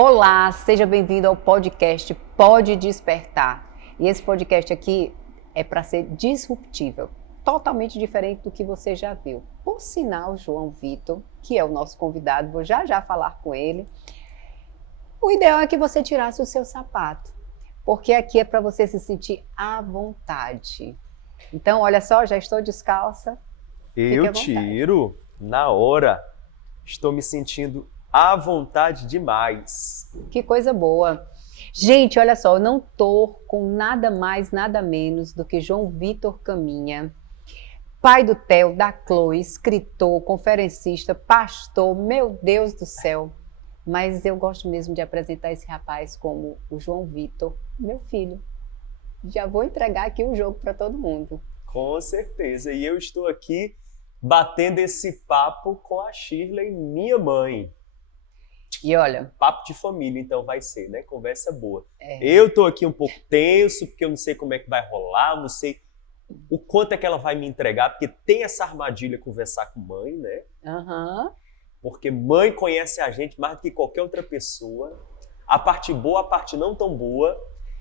Olá, seja bem-vindo ao podcast Pode Despertar. E esse podcast aqui é para ser disruptível, totalmente diferente do que você já viu. Por sinal, João Vitor, que é o nosso convidado, vou já falar com ele. O ideal é que você tirasse o seu sapato, porque aqui é para você se sentir à vontade. Então, olha só, já estou descalça. Fique à Eu vontade. tiro na hora. Estou me sentindo à vontade demais. Que coisa boa. Gente, olha só, eu não tô com nada mais, nada menos do que João Vitor Caminha, pai do Theo, da Chloe, escritor, conferencista, pastor, meu Deus do céu. Mas eu gosto mesmo de apresentar esse rapaz como o João Vitor, meu filho. Já vou entregar aqui o jogo para todo mundo. Com certeza. E eu estou aqui batendo esse papo com a Shirley, minha mãe. E olha, Papo de família, então vai ser, né? Conversa boa. Eu tô aqui um pouco tenso, porque eu não sei como é que vai rolar, eu não sei o quanto é que ela vai me entregar, porque tem essa armadilha conversar com mãe, né? Porque mãe conhece a gente mais do que qualquer outra pessoa. A parte boa, a parte não tão boa.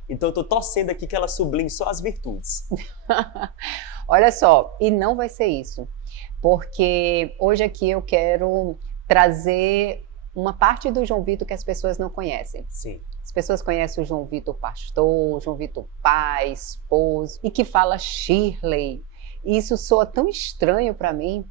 Então eu tô torcendo aqui que ela sublinhe só as virtudes. Olha só, e não vai ser isso, porque hoje aqui eu quero trazer uma parte do João Vitor que as pessoas não conhecem. Sim. As pessoas conhecem o João Vitor pastor, o João Vitor pai, esposo, e que fala Shirley. E isso soa tão estranho para mim.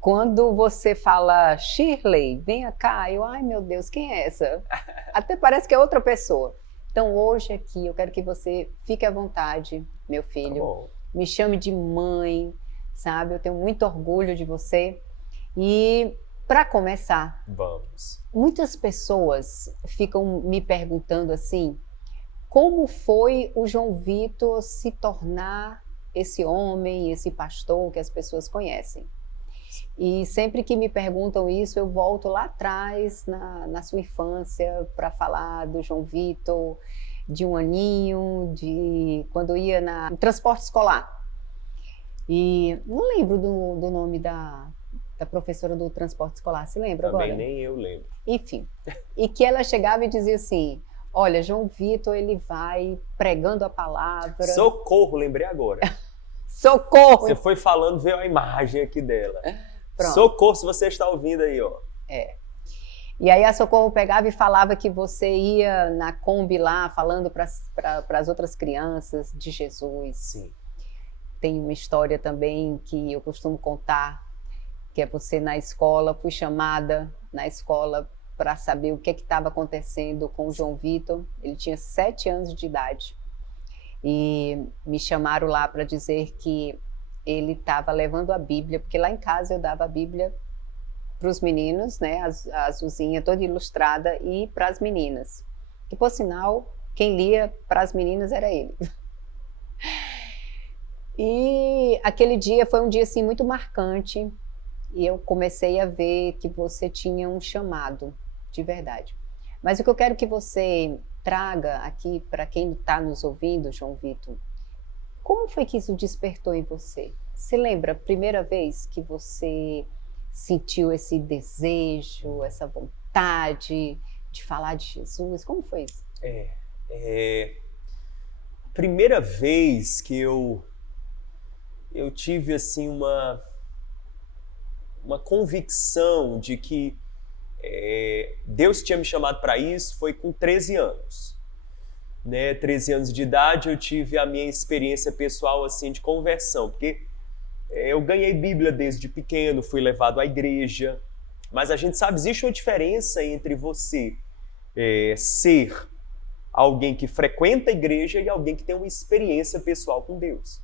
Quando você fala Shirley, venha cá, ai meu Deus, quem é essa? Até parece que é outra pessoa. Então hoje aqui eu quero que você fique à vontade, meu filho. Tá bom. Me chame de mãe, sabe? Eu tenho muito orgulho de você. E para começar, Vamos. muitas pessoas ficam me perguntando assim, como foi o João Vitor se tornar esse homem, esse pastor que as pessoas conhecem? E sempre que me perguntam isso, eu volto lá atrás, na sua infância, para falar do João Vitor, de um aninho, de quando eu ia no transporte escolar. E não lembro do nome da professora do transporte escolar, se lembra agora? Também nem eu lembro. Enfim, e que ela chegava e dizia assim, olha, João Vitor, ele vai pregando a palavra... Socorro, lembrei agora. Socorro! Você foi falando, veio a imagem aqui dela. Pronto. Socorro, se você está ouvindo aí, ó. E aí a Socorro pegava e falava que você ia na Kombi lá, falando para as outras crianças de Jesus. Sim. Tem uma história também que eu costumo contar, que é você na escola, fui chamada na escola para saber o que estava acontecendo com o João Vitor. Ele tinha 7 anos de idade. E me chamaram lá para dizer que ele estava levando a Bíblia, porque lá em casa eu dava a Bíblia para os meninos, né, a azulzinha toda ilustrada, e para as meninas. Que, por sinal, quem lia para as meninas era ele. E aquele dia foi um dia assim, muito marcante, e eu comecei a ver que você tinha um chamado, de verdade. Mas o que eu quero que você traga aqui para quem está nos ouvindo, João Vitor, como foi que isso despertou em você? Você lembra a primeira vez que você sentiu esse desejo, essa vontade de falar de Jesus? Como foi isso? Primeira vez que eu tive assim uma convicção de que Deus tinha me chamado para isso foi com 13 anos. Né? 13 anos de idade eu tive a minha experiência pessoal assim de conversão, porque eu ganhei Bíblia desde pequeno, fui levado à igreja, mas a gente sabe, existe uma diferença entre você ser alguém que frequenta a igreja e alguém que tem uma experiência pessoal com Deus.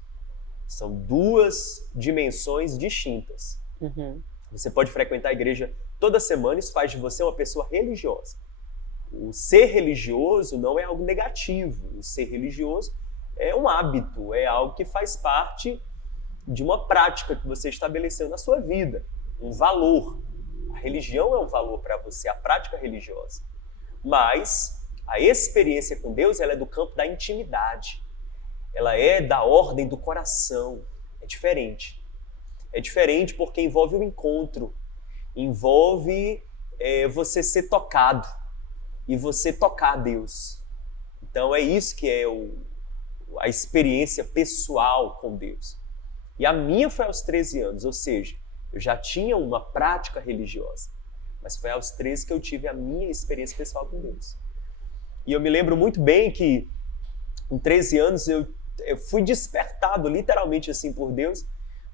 São duas dimensões distintas. Uhum. Você pode frequentar a igreja toda semana, isso faz de você uma pessoa religiosa. O ser religioso não é algo negativo. O ser religioso é um hábito, é algo que faz parte de uma prática que você estabeleceu na sua vida, um valor. A religião é um valor para você, a prática religiosa. Mas a experiência com Deus, ela é do campo da intimidade. Ela é da ordem do coração. É diferente. É diferente porque envolve o encontro, envolve você ser tocado. e você tocar a Deus. Então é isso que é a experiência pessoal com Deus. E a minha foi aos 13 anos, ou seja, eu já tinha uma prática religiosa, mas foi aos 13 que eu tive a minha experiência pessoal com Deus. E eu me lembro muito bem que, com 13 anos, eu fui despertado, literalmente assim, por Deus,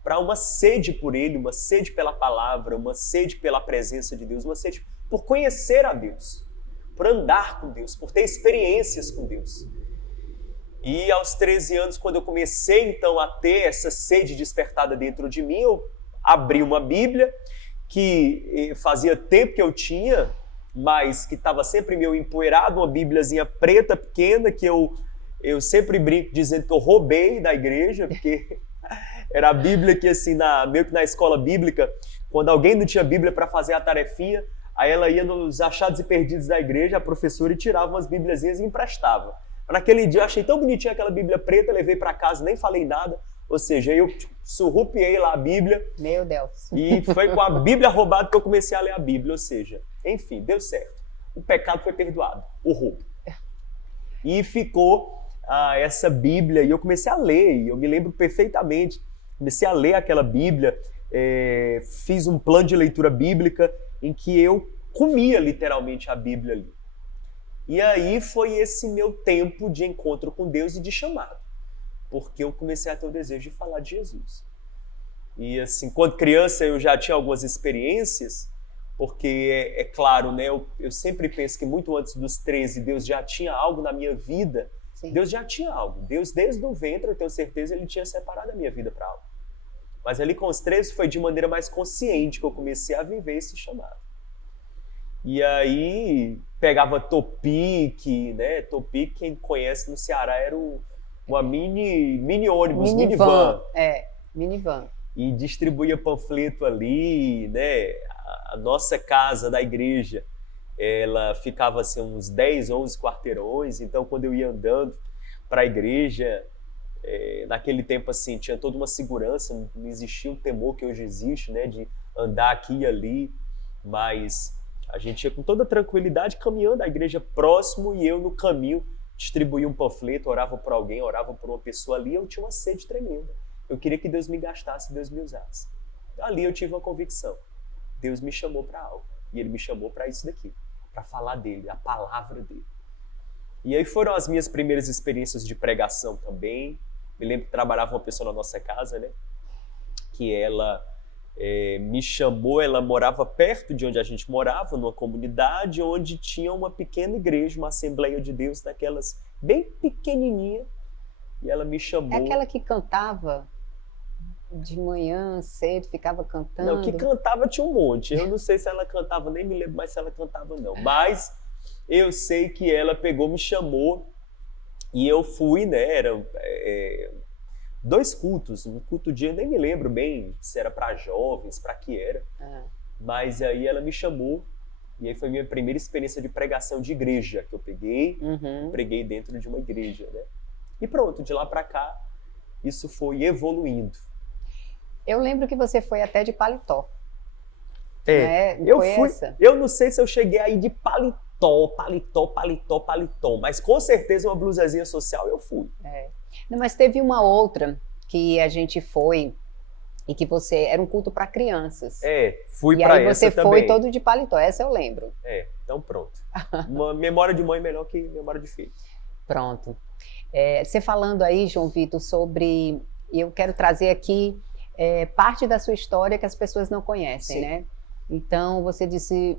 para uma sede por Ele, uma sede pela palavra, uma sede pela presença de Deus, uma sede por conhecer a Deus, por andar com Deus, por ter experiências com Deus. E aos 13 anos, quando eu comecei então a ter essa sede despertada dentro de mim, eu abri uma Bíblia que fazia tempo que eu tinha, mas que estava sempre meio empoeirado, uma Bíbliazinha preta, pequena, que eu sempre brinco dizendo que eu roubei da igreja, porque era a Bíblia que, assim, meio que na escola bíblica, quando alguém não tinha Bíblia para fazer a tarefinha, aí ela ia nos achados e perdidos da igreja, a professora, e tirava umas Bíbliazinhas e emprestava. Naquele dia eu achei tão bonitinha aquela Bíblia preta, levei para casa, nem falei nada, ou seja, eu surrupiei lá a Bíblia. Meu Deus. E foi com a Bíblia roubada que eu comecei a ler a Bíblia, ou seja, enfim, deu certo. O pecado foi perdoado, o roubo. E ficou essa Bíblia, e eu comecei a ler, e eu me lembro perfeitamente, comecei a ler aquela Bíblia, fiz um plano de leitura bíblica em que eu comia literalmente a Bíblia ali. E aí foi esse meu tempo de encontro com Deus e de chamado, porque eu comecei a ter o desejo de falar de Jesus. E assim, quando criança eu já tinha algumas experiências, porque é claro, né, eu sempre penso que muito antes dos 13 Deus já tinha algo na minha vida. Sim. Deus já tinha algo. Deus, desde o ventre, eu tenho certeza, Ele tinha separado a minha vida para algo. Mas ali com os 13 foi de maneira mais consciente que eu comecei a viver esse chamado. E aí pegava Topic, né? Topic, quem conhece no Ceará, era uma mini ônibus, minivan. Minivan. E distribuía panfleto ali, né? A nossa casa da igreja, ela ficava assim uns 10, 11 quarteirões, então quando eu ia andando para a igreja, naquele tempo assim, tinha toda uma segurança, não existia o temor que hoje existe, né? De andar aqui e ali, mas a gente ia com toda tranquilidade caminhando à igreja próximo e eu no caminho distribuía um panfleto, orava por alguém, orava por uma pessoa ali, eu tinha uma sede tremenda. Eu queria que Deus me gastasse, Deus me usasse. Ali eu tive uma convicção. Deus me chamou para algo. E Ele me chamou para isso daqui, para falar dele, a palavra dele. E aí foram as minhas primeiras experiências de pregação também. Me lembro que trabalhava uma pessoa na nossa casa, né? Que ela me chamou, ela morava perto de onde a gente morava, numa comunidade onde tinha uma pequena igreja, uma Assembleia de Deus, daquelas bem pequenininha. E ela me chamou. É aquela que cantava de manhã cedo, ficava cantando? Não, que cantava tinha um monte. Eu não sei se ela cantava, nem me lembro mais se ela cantava não. Mas eu sei que ela pegou, me chamou e eu fui, né? Eram 2 cultos. Um culto dia, eu nem me lembro bem se era para jovens, para que era. Mas aí ela me chamou e aí foi minha primeira experiência de pregação de igreja que eu peguei, preguei dentro de uma igreja, né? E pronto, de lá para cá, isso foi evoluindo. Eu lembro que você foi até de paletó. Eu fui. Eu não sei se eu cheguei aí de paletó, mas com certeza uma blusazinha social eu fui. Não, mas teve uma outra que a gente foi e que você era um culto para crianças. Fui para essa também. E aí você foi todo de paletó, essa eu lembro. Então pronto. Uma memória de mãe melhor que memória de filho. Pronto. Você falando aí, João Vitor, sobre... Eu quero trazer aqui parte da sua história que as pessoas não conhecem, né? Então, você disse,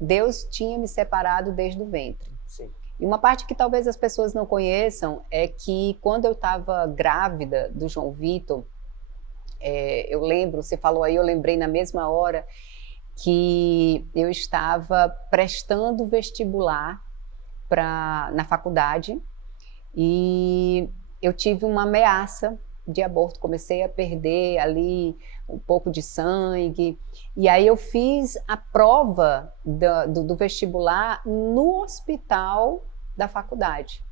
Deus tinha me separado desde o ventre. Sim. E uma parte que talvez as pessoas não conheçam é que quando eu estava grávida do João Vitor, eu lembro, você falou aí, eu lembrei na mesma hora que eu estava prestando vestibular na faculdade e eu tive uma ameaça de aborto, comecei a perder ali um pouco de sangue, e aí eu fiz a prova do vestibular no hospital da faculdade.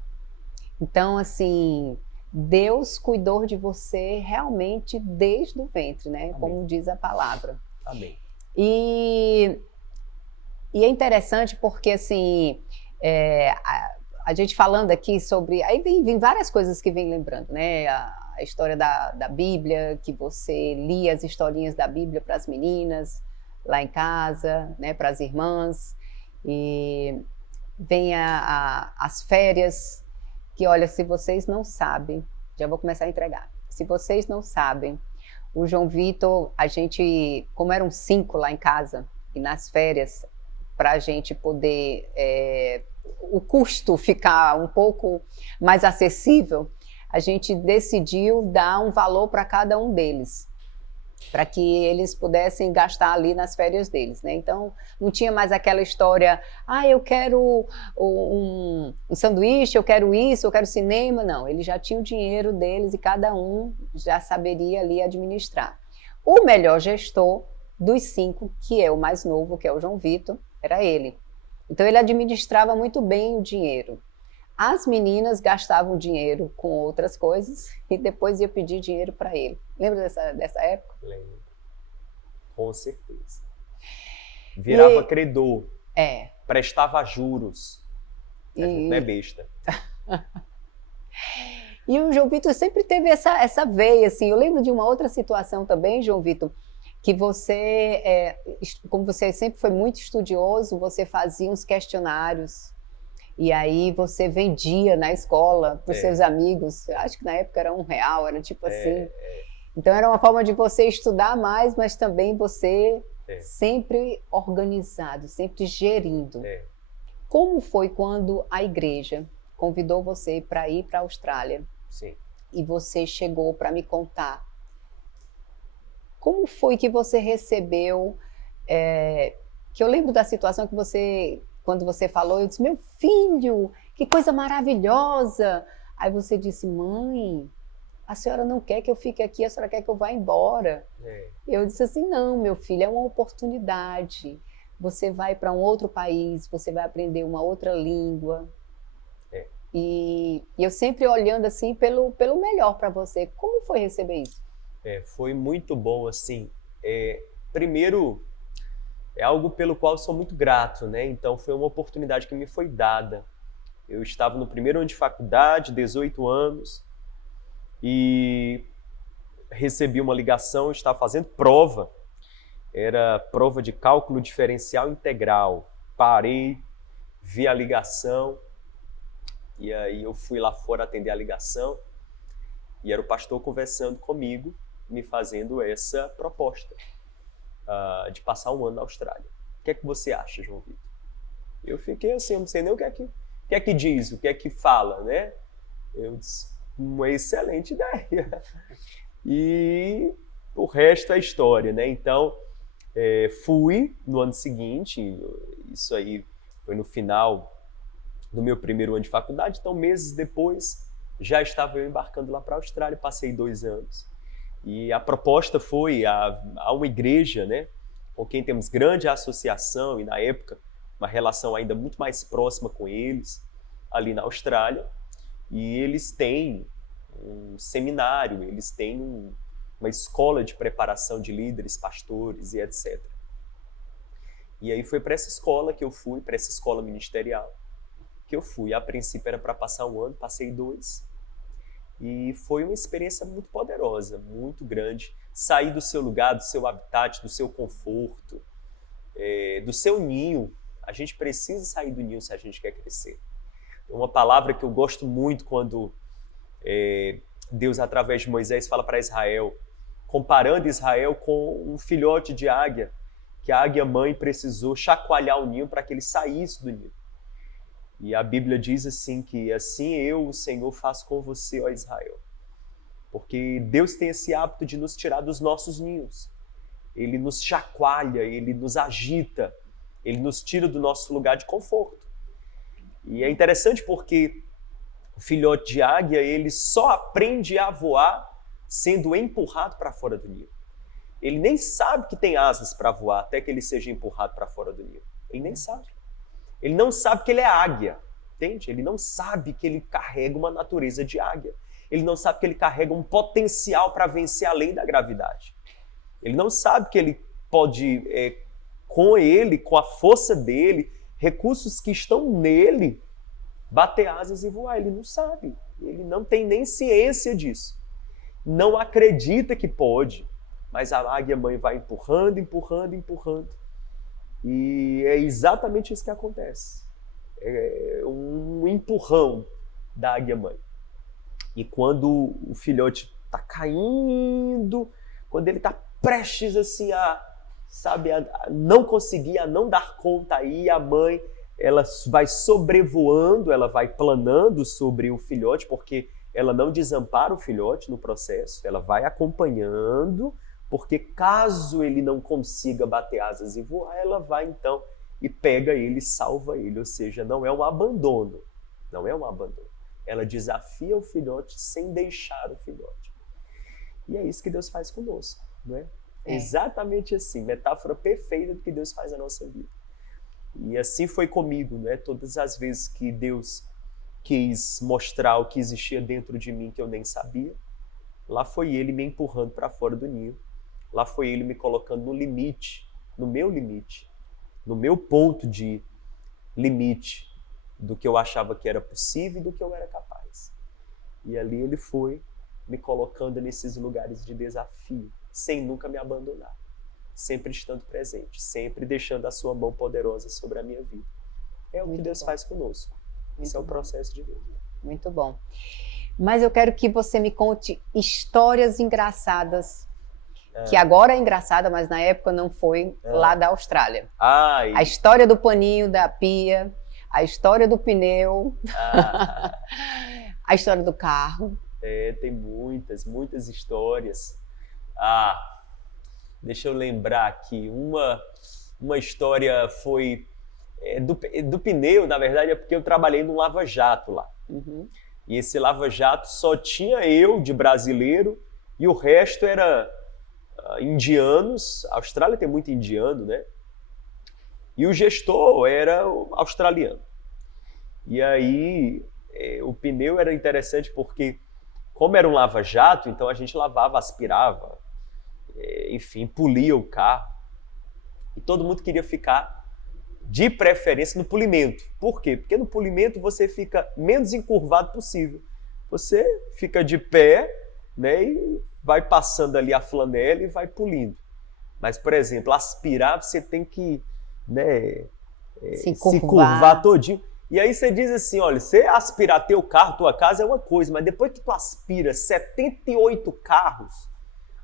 Então, assim, Deus cuidou de você realmente desde o ventre, né? Amém. Como diz a palavra. Amém. E é interessante porque, assim, A gente falando aqui sobre... Aí vem várias coisas que vem lembrando, né? A história da Bíblia, que você lia as historinhas da Bíblia para as meninas lá em casa, né? Para as irmãs. E vem as férias, que olha, se vocês não sabem, já vou começar a entregar. Se vocês não sabem, o João Vitor, a gente, como eram 5 lá em casa, e nas férias, para a gente poder o custo ficar um pouco mais acessível, a gente decidiu dar um valor para cada um deles, para que eles pudessem gastar ali nas férias deles, né? Então, não tinha mais aquela história, eu quero um sanduíche, eu quero isso, eu quero cinema, não. Eles já tinham o dinheiro deles e cada um já saberia ali administrar. O melhor gestor dos 5, que é o mais novo, que é o João Vitor, era ele. Então, ele administrava muito bem o dinheiro. As meninas gastavam dinheiro com outras coisas e depois ia pedir dinheiro para ele. Lembra dessa época? Lembro. Com certeza. Virava credor. Prestava juros. A gente não é besta. E o João Vitor sempre teve essa veia, assim. Eu lembro de uma outra situação também, João Vitor, que você, como você sempre foi muito estudioso, você fazia uns questionários. E aí você vendia na escola para os seus amigos, acho que na época era R$1, era tipo assim. Então era uma forma de você estudar mais, mas também você sempre organizado, sempre gerindo. Como foi quando a igreja convidou você para ir para a Austrália? Sim. E você chegou para me contar. Como foi que você recebeu, que eu lembro da situação que você... Quando você falou, eu disse, meu filho, que coisa maravilhosa. Aí você disse, mãe, a senhora não quer que eu fique aqui, a senhora quer que eu vá embora. Eu disse assim, não, meu filho, é uma oportunidade. Você vai para um outro país, você vai aprender uma outra língua. E eu sempre olhando assim pelo melhor para você. Como foi receber isso? Foi muito bom, assim. Primeiro... é algo pelo qual eu sou muito grato, né? Então foi uma oportunidade que me foi dada. Eu estava no primeiro ano de faculdade, 18 anos, e recebi uma ligação, eu estava fazendo prova. Era prova de cálculo diferencial integral. Parei, vi a ligação, e aí eu fui lá fora atender a ligação, e era o pastor conversando comigo, me fazendo essa proposta. De passar um ano na Austrália. O que é que você acha, João Vitor? Eu fiquei assim, eu não sei nem o que é que diz, o que é que fala, né? Eu disse, uma excelente ideia. E o resto é história, né? Então, fui no ano seguinte, isso aí foi no final do meu primeiro ano de faculdade, então meses depois já estava eu embarcando lá para a Austrália, passei 2 anos. E a proposta foi a uma igreja, né, com quem temos grande associação e, na época, uma relação ainda muito mais próxima com eles, ali na Austrália. E eles têm um seminário, eles têm uma escola de preparação de líderes, pastores e etc. E aí foi para essa escola que eu fui, para essa escola ministerial, que eu fui. A princípio era para passar 1 ano, passei 2. E foi uma experiência muito poderosa, muito grande. Sair do seu lugar, do seu habitat, do seu conforto, do seu ninho. A gente precisa sair do ninho se a gente quer crescer. Uma palavra que eu gosto muito quando Deus, através de Moisés, fala para Israel, comparando Israel com um filhote de águia, que a águia mãe precisou chacoalhar o ninho para que ele saísse do ninho. E a Bíblia diz assim que assim eu, o Senhor, faço com você, ó Israel. Porque Deus tem esse hábito de nos tirar dos nossos ninhos. Ele nos chacoalha, ele nos agita, ele nos tira do nosso lugar de conforto. E é interessante porque o filhote de águia, ele só aprende a voar sendo empurrado para fora do ninho. Ele nem sabe que tem asas para voar até que ele seja empurrado para fora do ninho. Ele nem sabe. Ele não sabe que ele é águia, entende? Ele não sabe que ele carrega uma natureza de águia. Ele não sabe que ele carrega um potencial para vencer a lei da gravidade. Ele não sabe que ele pode, com a força dele, recursos que estão nele, bater asas e voar. Ele não sabe, ele não tem nem ciência disso. Não acredita que pode, mas a águia-mãe vai empurrando, empurrando, empurrando. E é exatamente isso que acontece. É um empurrão da águia-mãe. E quando o filhote está caindo, quando ele está prestes assim a não conseguir, a não dar conta, aí a mãe, ela vai sobrevoando, ela vai planando sobre o filhote, porque ela não desampara o filhote no processo, ela vai acompanhando, porque caso ele não consiga bater asas e voar, ela vai então e pega ele, salva ele, ou seja, não é um abandono, não é um abandono. Ela desafia o filhote sem deixar o filhote. E é isso que Deus faz conosco, não é? É exatamente assim, metáfora perfeita do que Deus faz na nossa vida. E assim foi comigo, né? Todas as vezes que Deus quis mostrar o que existia dentro de mim que eu nem sabia, lá foi Ele me empurrando para fora do ninho, lá foi Ele me colocando no limite, no meu ponto de limite do que eu achava que era possível e do que eu era capaz. E ali Ele foi me colocando nesses lugares de desafio, sem nunca me abandonar, sempre estando presente, sempre deixando a sua mão poderosa sobre a minha vida. É o que Deus faz conosco. Esse é o processo de Deus. Muito bom. Mas eu quero que você me conte histórias engraçadas, que agora é engraçada, mas na época não foi, lá da Austrália. A história do paninho da pia, a história do pneu, a história do carro. Tem muitas histórias. Deixa eu lembrar aqui, uma história foi do pneu, na verdade é porque eu trabalhei num lava-jato lá. E esse lava-jato só tinha eu de brasileiro e o resto era indianos. A Austrália tem muito indiano, né? E o gestor era australiano. E aí o pneu era interessante porque, como era um lava-jato, então a gente lavava, aspirava, enfim, polia o carro. E todo mundo queria ficar, de preferência, no polimento. Por quê? Porque no polimento você fica menos encurvado possível. Você fica de pé, né, e vai passando ali a flanela e vai polindo. Mas, por exemplo, aspirar, você tem que, né, se curvar todinho. E aí você diz assim, olha, você aspirar teu carro, tua casa é uma coisa, mas depois que tu aspira 78 carros,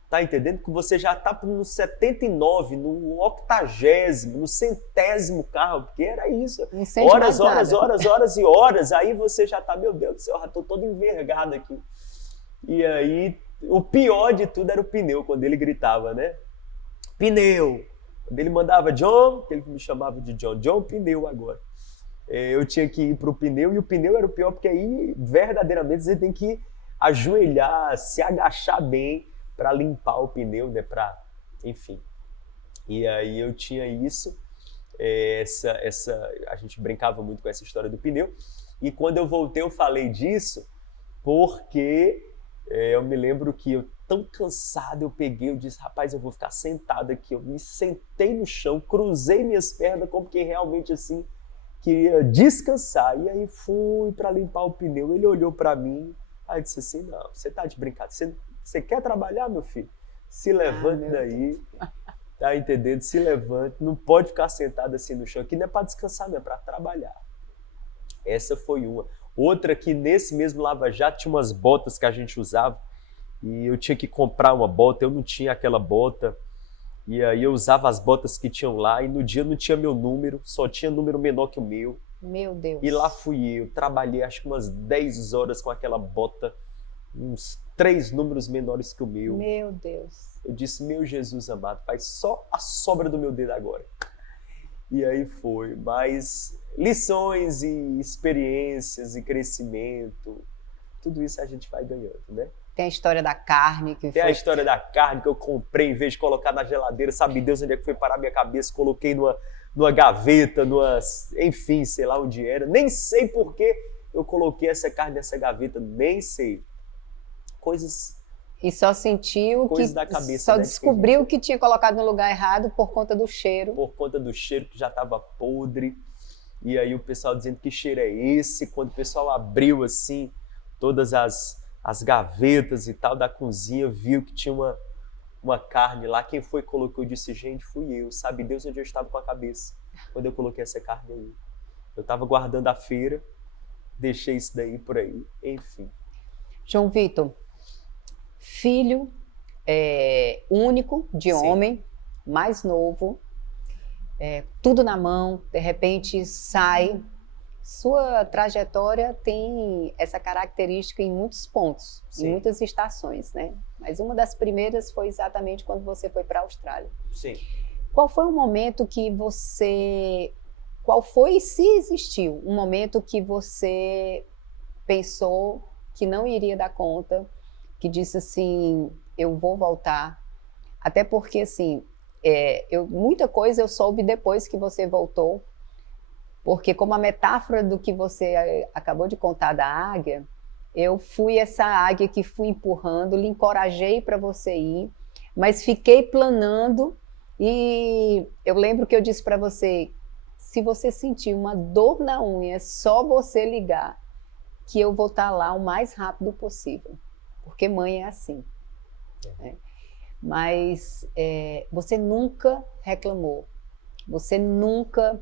tá entendendo? Que você já tá no 79, no 80º, no 100º carro, porque era isso. Horas e horas, aí você já tá, meu Deus do céu, já tô todo envergado aqui. E aí, o pior de tudo era o pneu, quando ele gritava, né? Pneu! Quando ele mandava John, que ele me chamava de John, pneu agora. Eu tinha que ir pro pneu, e o pneu era o pior, porque aí, verdadeiramente, você tem que ajoelhar, se agachar bem, para limpar o pneu, né, enfim. E aí eu tinha isso, a gente brincava muito com essa história do pneu, e quando eu voltei eu falei disso, porque eu me lembro que eu, tão cansado, eu disse, rapaz, eu vou ficar sentado aqui, eu me sentei no chão, cruzei minhas pernas como quem realmente assim queria descansar, e aí fui para limpar o pneu, ele olhou para mim, aí disse assim, não, você tá de brincadeira, você quer trabalhar, meu filho? Se levante daí, tá entendendo? Se levante, não pode ficar sentado assim no chão, aqui não é para descansar, não é para trabalhar. Essa foi uma. Outra que nesse mesmo lava-jato tinha umas botas que a gente usava e eu tinha que comprar uma bota, eu não tinha aquela bota, e aí eu usava as botas que tinham lá e no dia não tinha meu número, só tinha número menor que o meu. Meu Deus. E lá fui eu, trabalhei acho que umas 10 horas com aquela bota, uns 3 números menores que o meu. Meu Deus. Eu disse, meu Jesus amado, faz só a sobra do meu dedo agora. E aí foi, mas lições e experiências e crescimento, tudo isso a gente vai ganhando, né? Tem a história da carne que Tem a história da carne que eu comprei em vez de colocar na geladeira, sabe Deus onde é que foi parar minha cabeça, coloquei numa gaveta, enfim, sei lá onde era, nem sei por que eu coloquei essa carne nessa gaveta, nem sei. Coisas... E só sentiu coisas que... da cabeça, só né, descobriu que tinha colocado no lugar errado por conta do cheiro. Por conta do cheiro que já estava podre. E aí o pessoal dizendo que cheiro é esse. Quando o pessoal abriu assim todas as gavetas e tal da cozinha, viu que tinha uma carne lá. Quem foi que colocou? Eu disse, gente, fui eu. Sabe Deus onde eu estava com a cabeça quando eu coloquei essa carne aí. Eu estava guardando a feira, deixei isso daí por aí, enfim. João Vitor, filho único de Sim. homem, mais novo, tudo na mão, de repente sai. Sua trajetória tem essa característica em muitos pontos, Sim. em muitas estações, né? Mas uma das primeiras foi exatamente quando você foi para a Austrália. Sim. Qual foi o momento que você... Qual foi, se existiu, um momento que você pensou que não iria dar conta, que disse assim, eu vou voltar? Até porque, assim, muita coisa eu soube depois que você voltou, porque como a metáfora do que você acabou de contar da águia, eu fui essa águia que fui empurrando, lhe encorajei para você ir, mas fiquei planando e eu lembro que eu disse para você, se você sentir uma dor na unha, é só você ligar, que eu vou estar lá o mais rápido possível, porque mãe é assim. Né? Mas você nunca reclamou, você nunca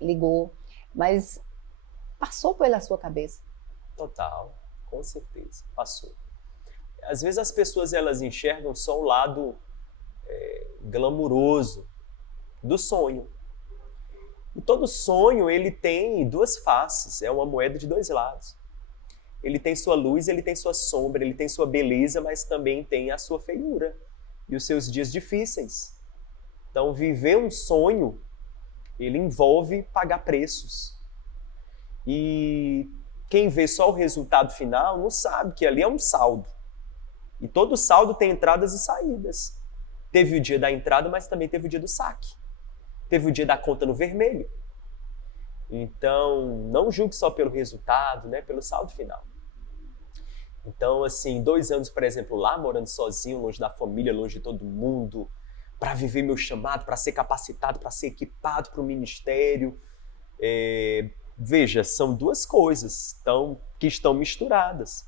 ligou, mas passou pela sua cabeça. Total, com certeza, passou. Às vezes as pessoas elas enxergam só o lado glamuroso do sonho. E todo sonho ele tem duas faces, é uma moeda de dois lados. Ele tem sua luz, ele tem sua sombra, ele tem sua beleza, mas também tem a sua feiura e os seus dias difíceis. Então viver um sonho ele envolve pagar preços. E quem vê só o resultado final não sabe que ali é um saldo. E todo saldo tem entradas e saídas. Teve o dia da entrada, mas também teve o dia do saque. Teve o dia da conta no vermelho. Então, não julgue só pelo resultado, né? Pelo saldo final. Então, assim, 2 anos, por exemplo, lá, morando sozinho, longe da família, longe de todo mundo, para viver meu chamado, para ser capacitado, para ser equipado para o ministério. Veja, são duas coisas que estão misturadas,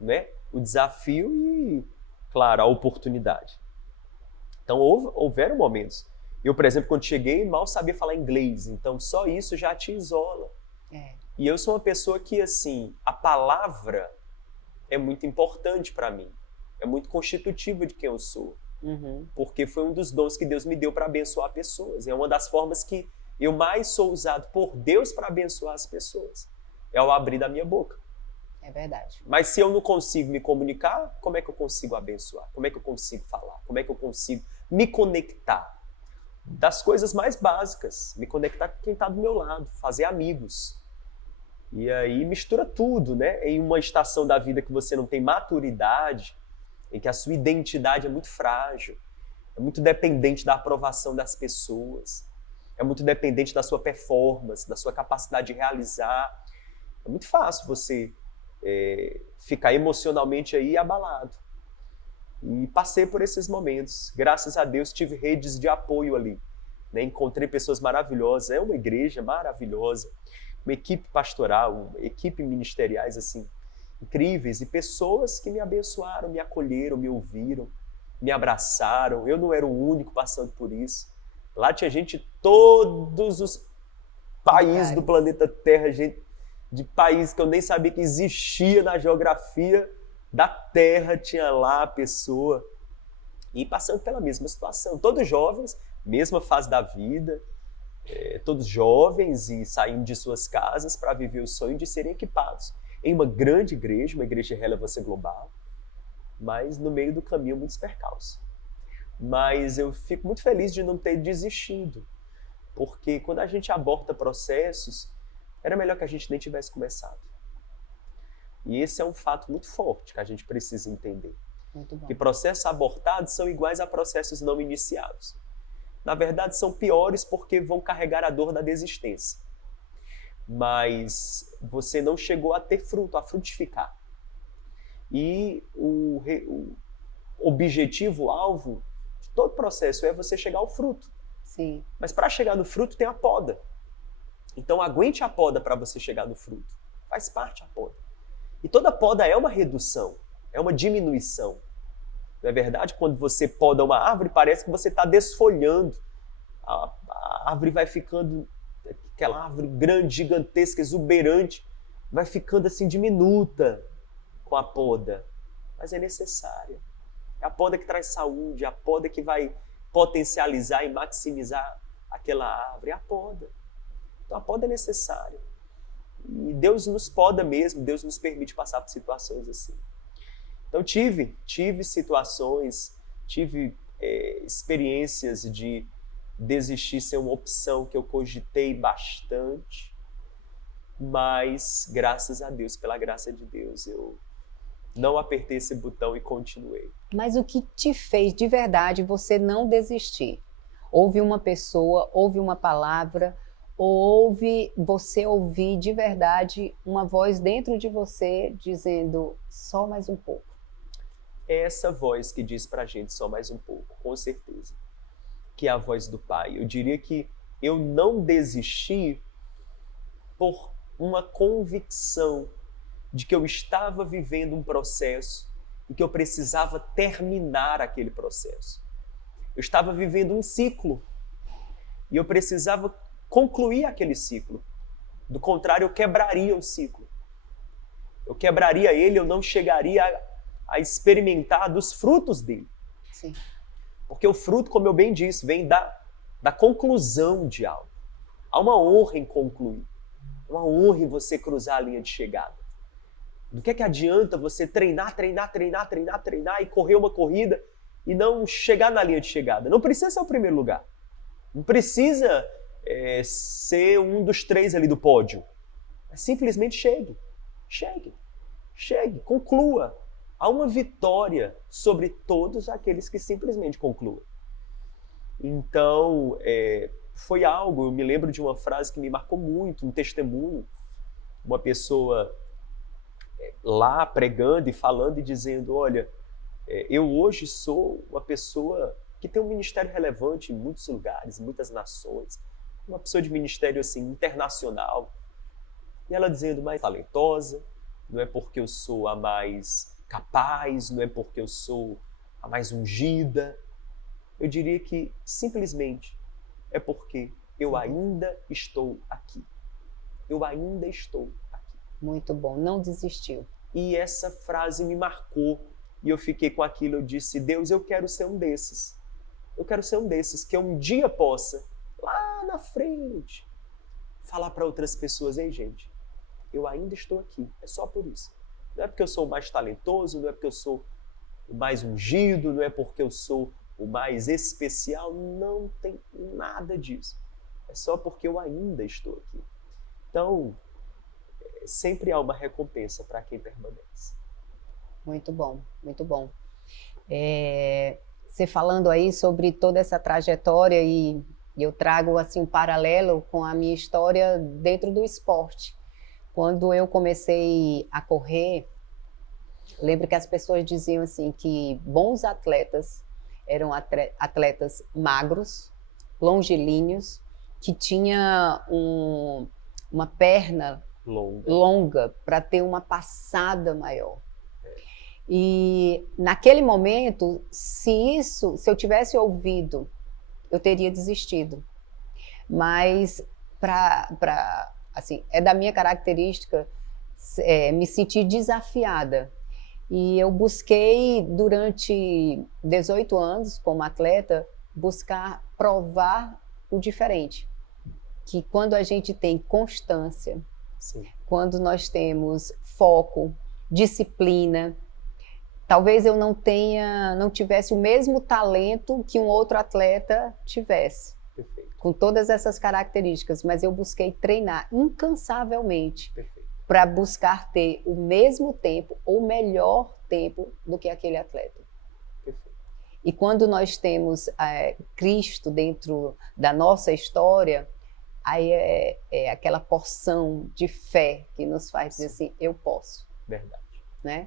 né? O desafio e, claro, a oportunidade. Então, houveram momentos. Eu, por exemplo, quando cheguei, mal sabia falar inglês, então só isso já te isola. E eu sou uma pessoa que, assim, a palavra é muito importante para mim, é muito constitutiva de quem eu sou. Porque foi um dos dons que Deus me deu para abençoar pessoas. É uma das formas que eu mais sou usado por Deus para abençoar as pessoas. É ao abrir da minha boca. É verdade. Mas se eu não consigo me comunicar, como é que eu consigo abençoar? Como é que eu consigo falar? Como é que eu consigo me conectar? Das coisas mais básicas. Me conectar com quem está do meu lado. Fazer amigos. E aí mistura tudo, né? Em uma estação da vida que você não tem maturidade, em que a sua identidade é muito frágil, é muito dependente da aprovação das pessoas, é muito dependente da sua performance, da sua capacidade de realizar. É muito fácil você ficar emocionalmente aí abalado. E passei por esses momentos. Graças a Deus tive redes de apoio ali. Né? Encontrei pessoas maravilhosas. É uma igreja maravilhosa, uma equipe pastoral, uma equipe ministeriais assim, incríveis, e pessoas que me abençoaram, me acolheram, me ouviram, me abraçaram. Eu não era o único passando por isso. Lá tinha gente de todos os países do planeta Terra, gente de países que eu nem sabia que existia na geografia da Terra, tinha lá a pessoa. E passando pela mesma situação. Todos jovens, mesma fase da vida, todos jovens e saindo de suas casas para viver o sonho de serem equipados em uma grande igreja, uma igreja de relevância global, mas no meio do caminho muitos percalços. Mas eu fico muito feliz de não ter desistido, porque quando a gente aborta processos, era melhor que a gente nem tivesse começado. E esse é um fato muito forte que a gente precisa entender. Muito bom. Que processos abortados são iguais a processos não iniciados. Na verdade, são piores porque vão carregar a dor da desistência. Mas você não chegou a ter fruto, a frutificar. E o objetivo, o alvo de todo processo é você chegar ao fruto. Sim. Mas para chegar no fruto tem a poda. Então aguente a poda para você chegar no fruto. Faz parte a poda. E toda poda é uma redução, é uma diminuição. Não é verdade? Quando você poda uma árvore, parece que você está desfolhando. A árvore vai ficando, aquela árvore grande, gigantesca, exuberante, vai ficando assim diminuta com a poda. Mas é necessária. É a poda que traz saúde, é a poda que vai potencializar e maximizar aquela árvore. É a poda. Então a poda é necessária. E Deus nos poda mesmo, Deus nos permite passar por situações assim. Então tive situações, tive experiências de desistir ser uma opção que eu cogitei bastante, mas graças a Deus, pela graça de Deus, eu não apertei esse botão e continuei. Mas o que te fez de verdade você não desistir? Houve uma pessoa, houve uma palavra, ou você ouvir de verdade uma voz dentro de você dizendo só mais um pouco? É essa voz que diz pra gente só mais um pouco, com certeza, que é a voz do Pai. Eu diria que eu não desisti por uma convicção de que eu estava vivendo um processo e que eu precisava terminar aquele processo. Eu estava vivendo um ciclo e eu precisava concluir aquele ciclo. Do contrário, eu quebraria o ciclo. Eu quebraria ele, eu não chegaria a experimentar dos frutos dele. Sim. Porque o fruto, como eu bem disse, vem da conclusão de algo. Há uma honra em concluir. Uma honra em você cruzar a linha de chegada. Do que adianta você treinar e correr uma corrida e não chegar na linha de chegada? Não precisa ser o primeiro lugar. Não precisa ser um dos 3 ali do pódio. Mas simplesmente chegue. Chegue, conclua. Há uma vitória sobre todos aqueles que simplesmente concluem. Então, foi algo, eu me lembro de uma frase que me marcou muito, um testemunho, uma pessoa lá pregando e falando e dizendo, olha, eu hoje sou uma pessoa que tem um ministério relevante em muitos lugares, em muitas nações, uma pessoa de ministério assim, internacional. E ela dizendo, mais talentosa, não é porque eu sou a mais capaz, não é porque eu sou a mais ungida. Eu diria que simplesmente é porque eu ainda estou aqui. Eu ainda estou aqui. Muito bom, não desistiu. E essa frase me marcou e eu fiquei com aquilo, eu disse, Deus, eu quero ser um desses. Eu quero ser um desses, que eu um dia possa, lá na frente, falar para outras pessoas, ei gente, eu ainda estou aqui, é só por isso. Não é porque eu sou o mais talentoso, não é porque eu sou o mais ungido, não é porque eu sou o mais especial, não tem nada disso. É só porque eu ainda estou aqui. Então, sempre há uma recompensa para quem permanece. Muito bom, muito bom. Você falando aí sobre toda essa trajetória e eu trago assim um paralelo com a minha história dentro do esporte. Quando eu comecei a correr, lembro que as pessoas diziam assim que bons atletas eram atletas magros, longilíneos, que tinha uma perna longa para ter uma passada maior. E naquele momento, se eu tivesse ouvido, eu teria desistido. Mas assim, é da minha característica me sentir desafiada. E eu busquei, durante 18 anos, como atleta, buscar provar o diferente. Que quando a gente tem constância, Sim. Quando nós temos foco, disciplina, talvez eu não tivesse o mesmo talento que um outro atleta tivesse. Perfeito. Com todas essas características, mas eu busquei treinar incansavelmente. Perfeito. Para buscar ter o mesmo tempo ou melhor tempo do que aquele atleta. Perfeito. E quando nós temos Cristo dentro da nossa história, aí é aquela porção de fé que nos faz dizer assim, eu posso. Verdade. Né?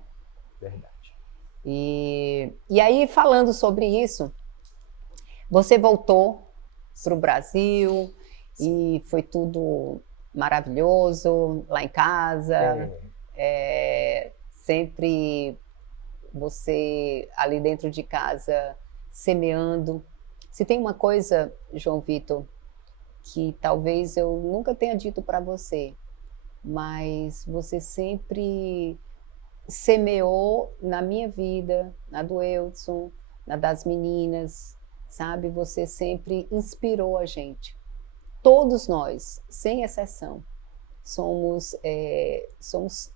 Verdade. E aí, falando sobre isso, você voltou para o Brasil. Sim. E foi tudo maravilhoso lá em casa, sempre você ali dentro de casa semeando. Se tem uma coisa, João Vitor, que talvez eu nunca tenha dito para você, mas você sempre semeou na minha vida, na do Eudson, na das meninas, sabe? Você sempre inspirou a gente. Todos nós, sem exceção, somos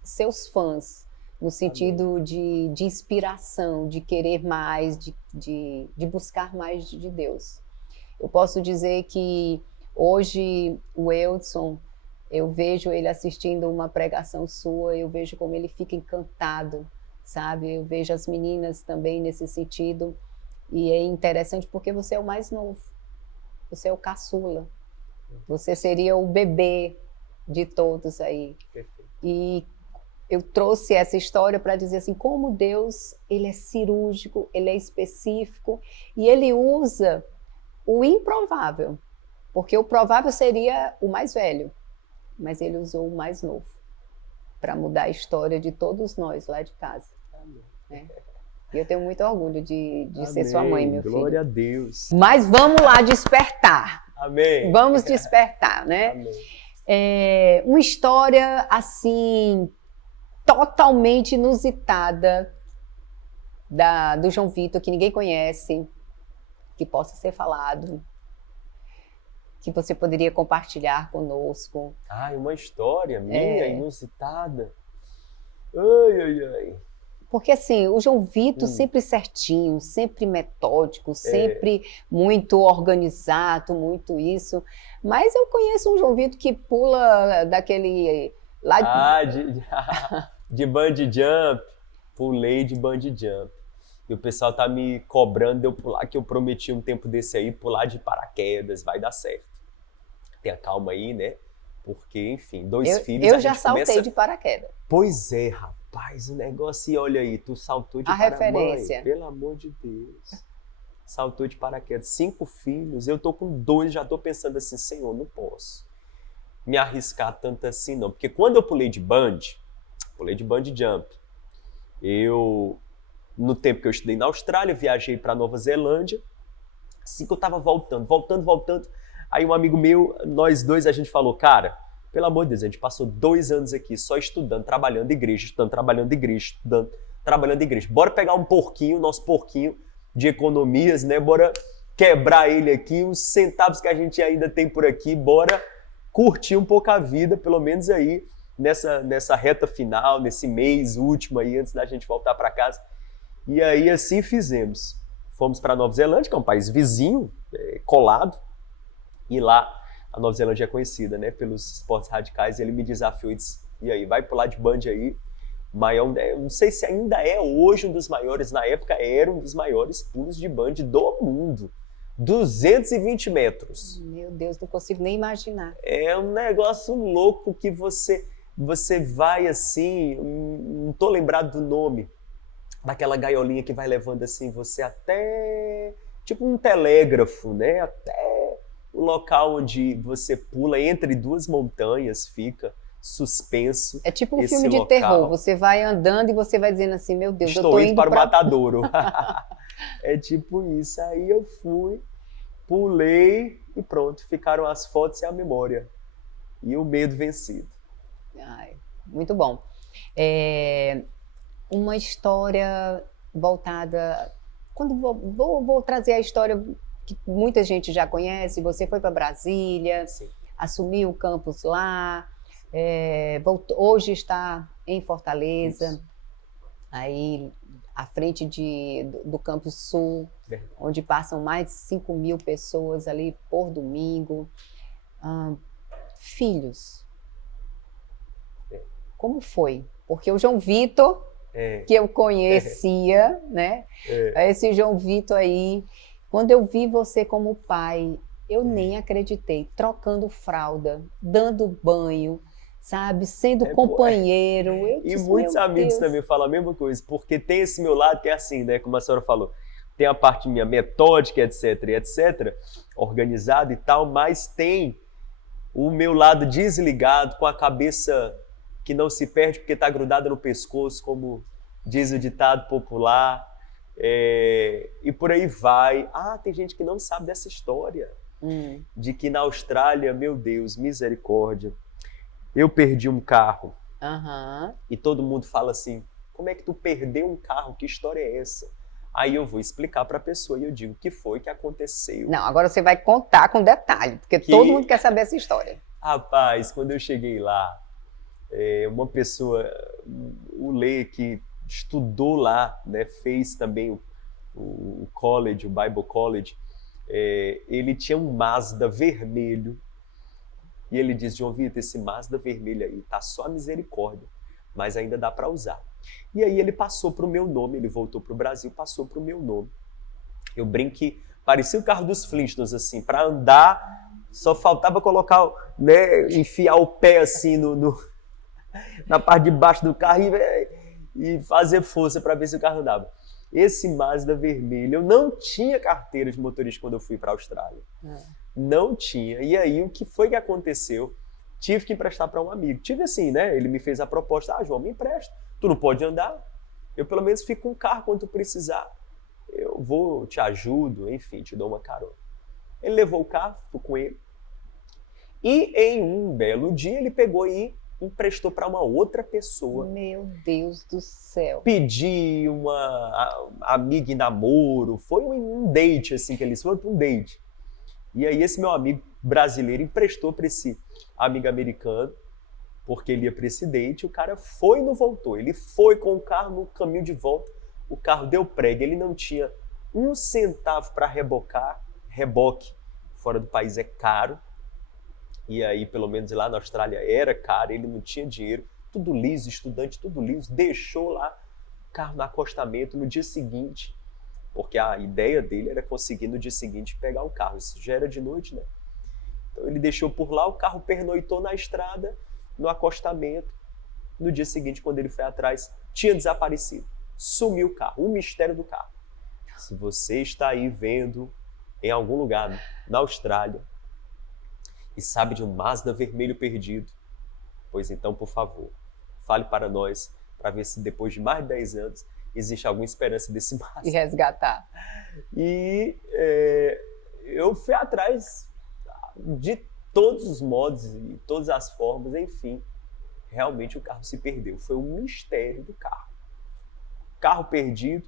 seus fãs, no sentido de inspiração, de querer mais, de buscar mais de Deus. Eu posso dizer que hoje o Eudson, eu vejo ele assistindo uma pregação sua, eu vejo como ele fica encantado, sabe? Eu vejo as meninas também nesse sentido, e é interessante porque você é o mais novo, você é o caçula, você seria o bebê de todos aí. E eu trouxe essa história para dizer assim, como Deus, ele é cirúrgico, ele é específico, e ele usa o improvável, porque o provável seria o mais velho, mas ele usou o mais novo para mudar a história de todos nós lá de casa. Né? E eu tenho muito orgulho de ser sua mãe, meu filho. Glória a Deus. Mas vamos lá despertar. Amém. Vamos despertar, né? Amém. Uma história assim totalmente inusitada do João Vitor, que ninguém conhece, que possa ser falado, que você poderia compartilhar conosco. Uma história minha, inusitada. Ai. Porque assim, o João Vitor sempre certinho, sempre metódico, sempre muito organizado, muito isso. Mas eu conheço um João Vitor que pula daquele... de bungee jump. Pulei de bungee jump. E o pessoal tá me cobrando de eu pular, que eu prometi um tempo desse aí, pular de paraquedas, vai dar certo. Tenha calma aí, né? Porque, enfim, dois filhos... Eu já saltei de paraquedas. Pois é, rapaz, o negócio... E olha aí, tu saltou de paraquedas. A referência. Mãe, pelo amor de Deus. Saltou de paraquedas. 5 filhos, eu tô com 2, já tô pensando assim, Senhor, não posso me arriscar tanto assim, não. Porque quando eu pulei de bungee jump, no tempo que eu estudei na Austrália, viajei para Nova Zelândia. Assim que eu tava voltando, aí um amigo meu, nós dois, a gente falou, cara, pelo amor de Deus, a gente passou 2 anos aqui só estudando, trabalhando em igreja, trabalhando em igreja. Bora pegar um porquinho, nosso porquinho de economias, né? Bora quebrar ele aqui, os centavos que a gente ainda tem por aqui, bora curtir um pouco a vida, pelo menos aí, nessa reta final, nesse mês último aí, antes da gente voltar para casa. E aí assim fizemos. Fomos para Nova Zelândia, que é um país vizinho, colado, e lá a Nova Zelândia é conhecida, né, pelos esportes radicais, e ele me desafiou e disse, e aí, vai pular de bungee aí, maior, não sei se ainda é hoje um dos maiores, na época era um dos maiores pulos de bungee do mundo, 220 metros. Meu Deus, não consigo nem imaginar. É um negócio louco que você vai assim, não tô lembrado do nome, daquela gaiolinha que vai levando assim você até, tipo um telégrafo, né, até o local onde você pula entre 2 montanhas, fica suspenso. É tipo um filme de terror, você vai andando e você vai dizendo assim, meu Deus, estou indo para o matadouro. É tipo isso, aí eu fui, pulei e pronto, ficaram as fotos e a memória. E o medo vencido. Ai, muito bom. Uma história voltada... Quando vou trazer a história que muita gente já conhece, você foi para Brasília, sim, assumiu o campus lá, hoje está em Fortaleza, isso, aí à frente do Campus Sul, onde passam mais de 5.000 pessoas ali por domingo. Filhos, como foi? Porque o João Vitor, que eu conhecia, né? Esse João Vitor aí, quando eu vi você como pai, eu nem acreditei, trocando fralda, dando banho, sabe, sendo companheiro. E muitos amigos também falam a mesma coisa, porque tem esse meu lado que é assim, né, como a senhora falou, tem a parte minha metódica, etc, organizada e tal, mas tem o meu lado desligado, com a cabeça que não se perde porque está grudada no pescoço, como diz o ditado popular, e por aí vai. Tem gente que não sabe dessa história, de que na Austrália, meu Deus, misericórdia, eu perdi um carro. E todo mundo fala assim, como é que tu perdeu um carro? Que história é essa? Aí eu vou explicar para a pessoa e eu digo, o que foi que aconteceu? Não, agora você vai contar com detalhe, porque todo mundo quer saber essa história. Rapaz, quando eu cheguei lá, uma pessoa, o Lê, que estudou lá, né, fez também o college, o Bible College, ele tinha um Mazda vermelho, e ele disse, João Vitor, esse Mazda vermelho aí, tá só a misericórdia, mas ainda dá para usar. E aí ele passou para o meu nome, ele voltou para o Brasil, passou para o meu nome. Eu brinco que parecia o carro dos Flintstones, assim, para andar, só faltava colocar, né, enfiar o pé assim na parte de baixo do carro e fazer força para ver se o carro andava. Esse Mazda vermelho, eu não tinha carteira de motorista quando eu fui para a Austrália. Não tinha. E aí, o que foi que aconteceu? Tive que emprestar para um amigo. Tive assim, né? Ele me fez a proposta, João, me empresta. Tu não pode andar? Eu pelo menos fico com um carro quando tu precisar. Eu vou, te ajudo, enfim, te dou uma carona. Ele levou o carro, fui com ele. E em um belo dia, ele pegou e emprestou para uma outra pessoa. Meu Deus do céu. Pedi uma amiga em namoro. Foi um date, assim, que eles foram para um date. E aí esse meu amigo brasileiro emprestou para esse amigo americano, porque ele ia para esse date, o cara foi e não voltou. Ele foi com o carro no caminho de volta, o carro deu prega, ele não tinha um centavo para rebocar, reboque fora do país é caro, e aí pelo menos lá na Austrália era caro, ele não tinha dinheiro, tudo liso, estudante, tudo liso, deixou lá o carro no acostamento no dia seguinte, porque a ideia dele era conseguir no dia seguinte pegar o carro. Isso já era de noite, né? Então ele deixou por lá, o carro pernoitou na estrada, no acostamento. No dia seguinte, quando ele foi atrás, tinha desaparecido. Sumiu o carro, o mistério do carro. Se você está aí vendo em algum lugar na Austrália e sabe de um Mazda vermelho perdido, pois então, por favor, fale para nós, para ver se depois de mais de 10 anos existe alguma esperança desse Mazda. E resgatar. E eu fui atrás de todos os modos e todas as formas, enfim, realmente o carro se perdeu. Foi um mistério do carro. Carro perdido,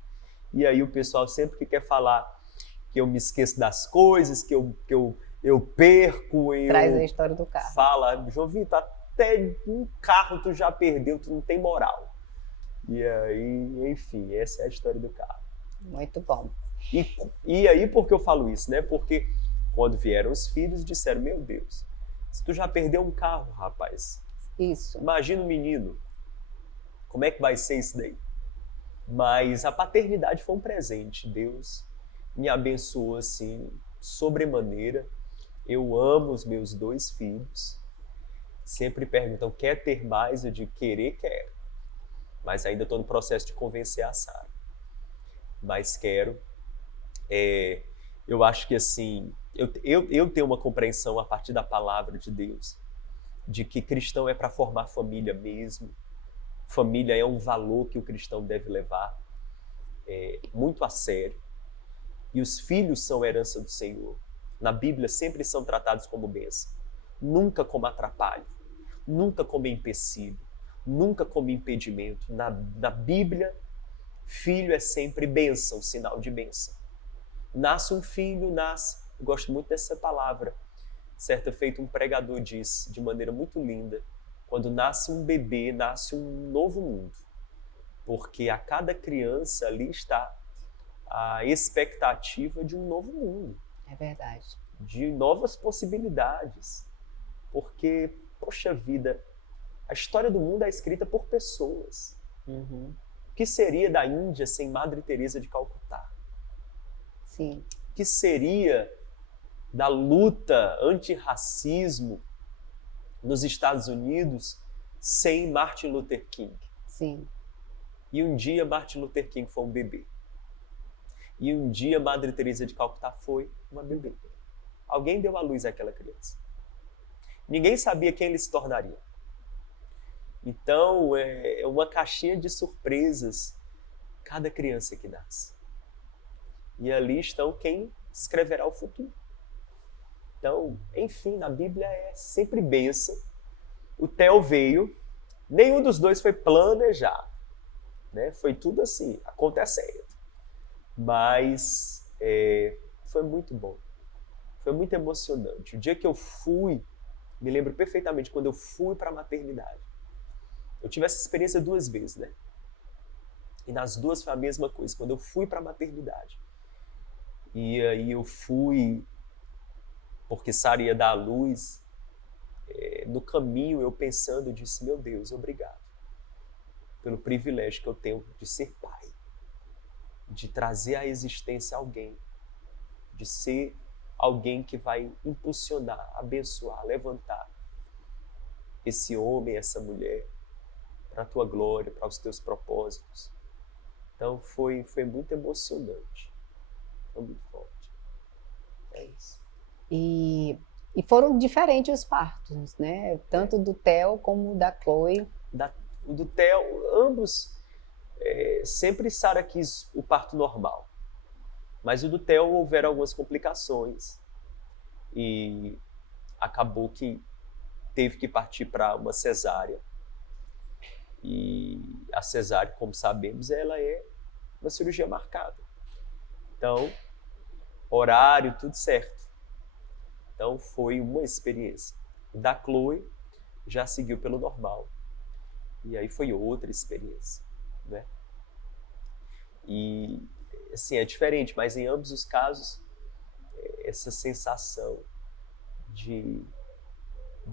e aí o pessoal sempre que quer falar que eu me esqueço das coisas, que eu perco, Traz a história do carro. Fala, João Vitor, até um carro tu já perdeu, tu não tem moral. E aí, enfim, essa é a história do carro. Muito bom. E aí, por que eu falo isso, né? Porque quando vieram os filhos, disseram, meu Deus, se tu já perdeu um carro, rapaz, isso. Imagina um menino, como é que vai ser isso daí? Mas a paternidade foi um presente, Deus me abençoou assim, sobremaneira. Eu amo os meus 2 filhos, sempre perguntam, quer ter mais? Eu digo, querer, quero. Mas ainda estou no processo de convencer a Sara. Mas quero. Eu acho que assim, eu tenho uma compreensão a partir da palavra de Deus, de que cristão é para formar família mesmo. Família é um valor que o cristão deve levar muito a sério. E os filhos são herança do Senhor. Na Bíblia sempre são tratados como bênção. Nunca como atrapalho, nunca como empecilho, nunca como impedimento. Na Bíblia, filho é sempre bênção, sinal de bênção. Nasce um filho, eu gosto muito dessa palavra. Certa feita um pregador disse, de maneira muito linda, quando nasce um bebê, nasce um novo mundo. Porque a cada criança ali está a expectativa de um novo mundo. É verdade. De novas possibilidades. Porque, poxa vida, a história do mundo é escrita por pessoas. O que seria da Índia sem Madre Teresa de Calcutá? Sim. O que seria da luta antirracismo nos Estados Unidos sem Martin Luther King? Sim. E um dia Martin Luther King foi um bebê. E um dia Madre Teresa de Calcutá foi uma bebê. Alguém deu à luz àquela criança. Ninguém sabia quem ele se tornaria. Então, é uma caixinha de surpresas cada criança que nasce. E ali estão quem escreverá o futuro. Então, enfim, na Bíblia é sempre bênção. O Theo veio, nenhum dos dois foi planejado, né? Foi tudo assim, acontecendo. Mas foi muito bom, foi muito emocionante. O dia que eu fui, me lembro perfeitamente quando eu fui para a maternidade. Eu tive essa experiência 2 vezes, né? E nas 2 foi a mesma coisa, quando eu fui para a maternidade. E aí eu fui, porque Sara ia dar à luz, no caminho eu pensando, eu disse, meu Deus, obrigado pelo privilégio que eu tenho de ser pai, de trazer à existência alguém, de ser alguém que vai impulsionar, abençoar, levantar esse homem, essa mulher, para a tua glória, para os teus propósitos. Então foi muito emocionante, foi muito forte. É isso. E foram diferentes os partos, né? Tanto do Theo como da Chloe. O do Theo, ambos, sempre Sara quis o parto normal. Mas o do Theo houveram algumas complicações. E acabou que teve que partir para uma cesárea. E a cesárea, como sabemos, ela é uma cirurgia marcada. Então, horário, tudo certo. Então, foi uma experiência. O da Chloe já seguiu pelo normal. E aí foi outra experiência, né? E, assim, é diferente, mas em ambos os casos, essa sensação de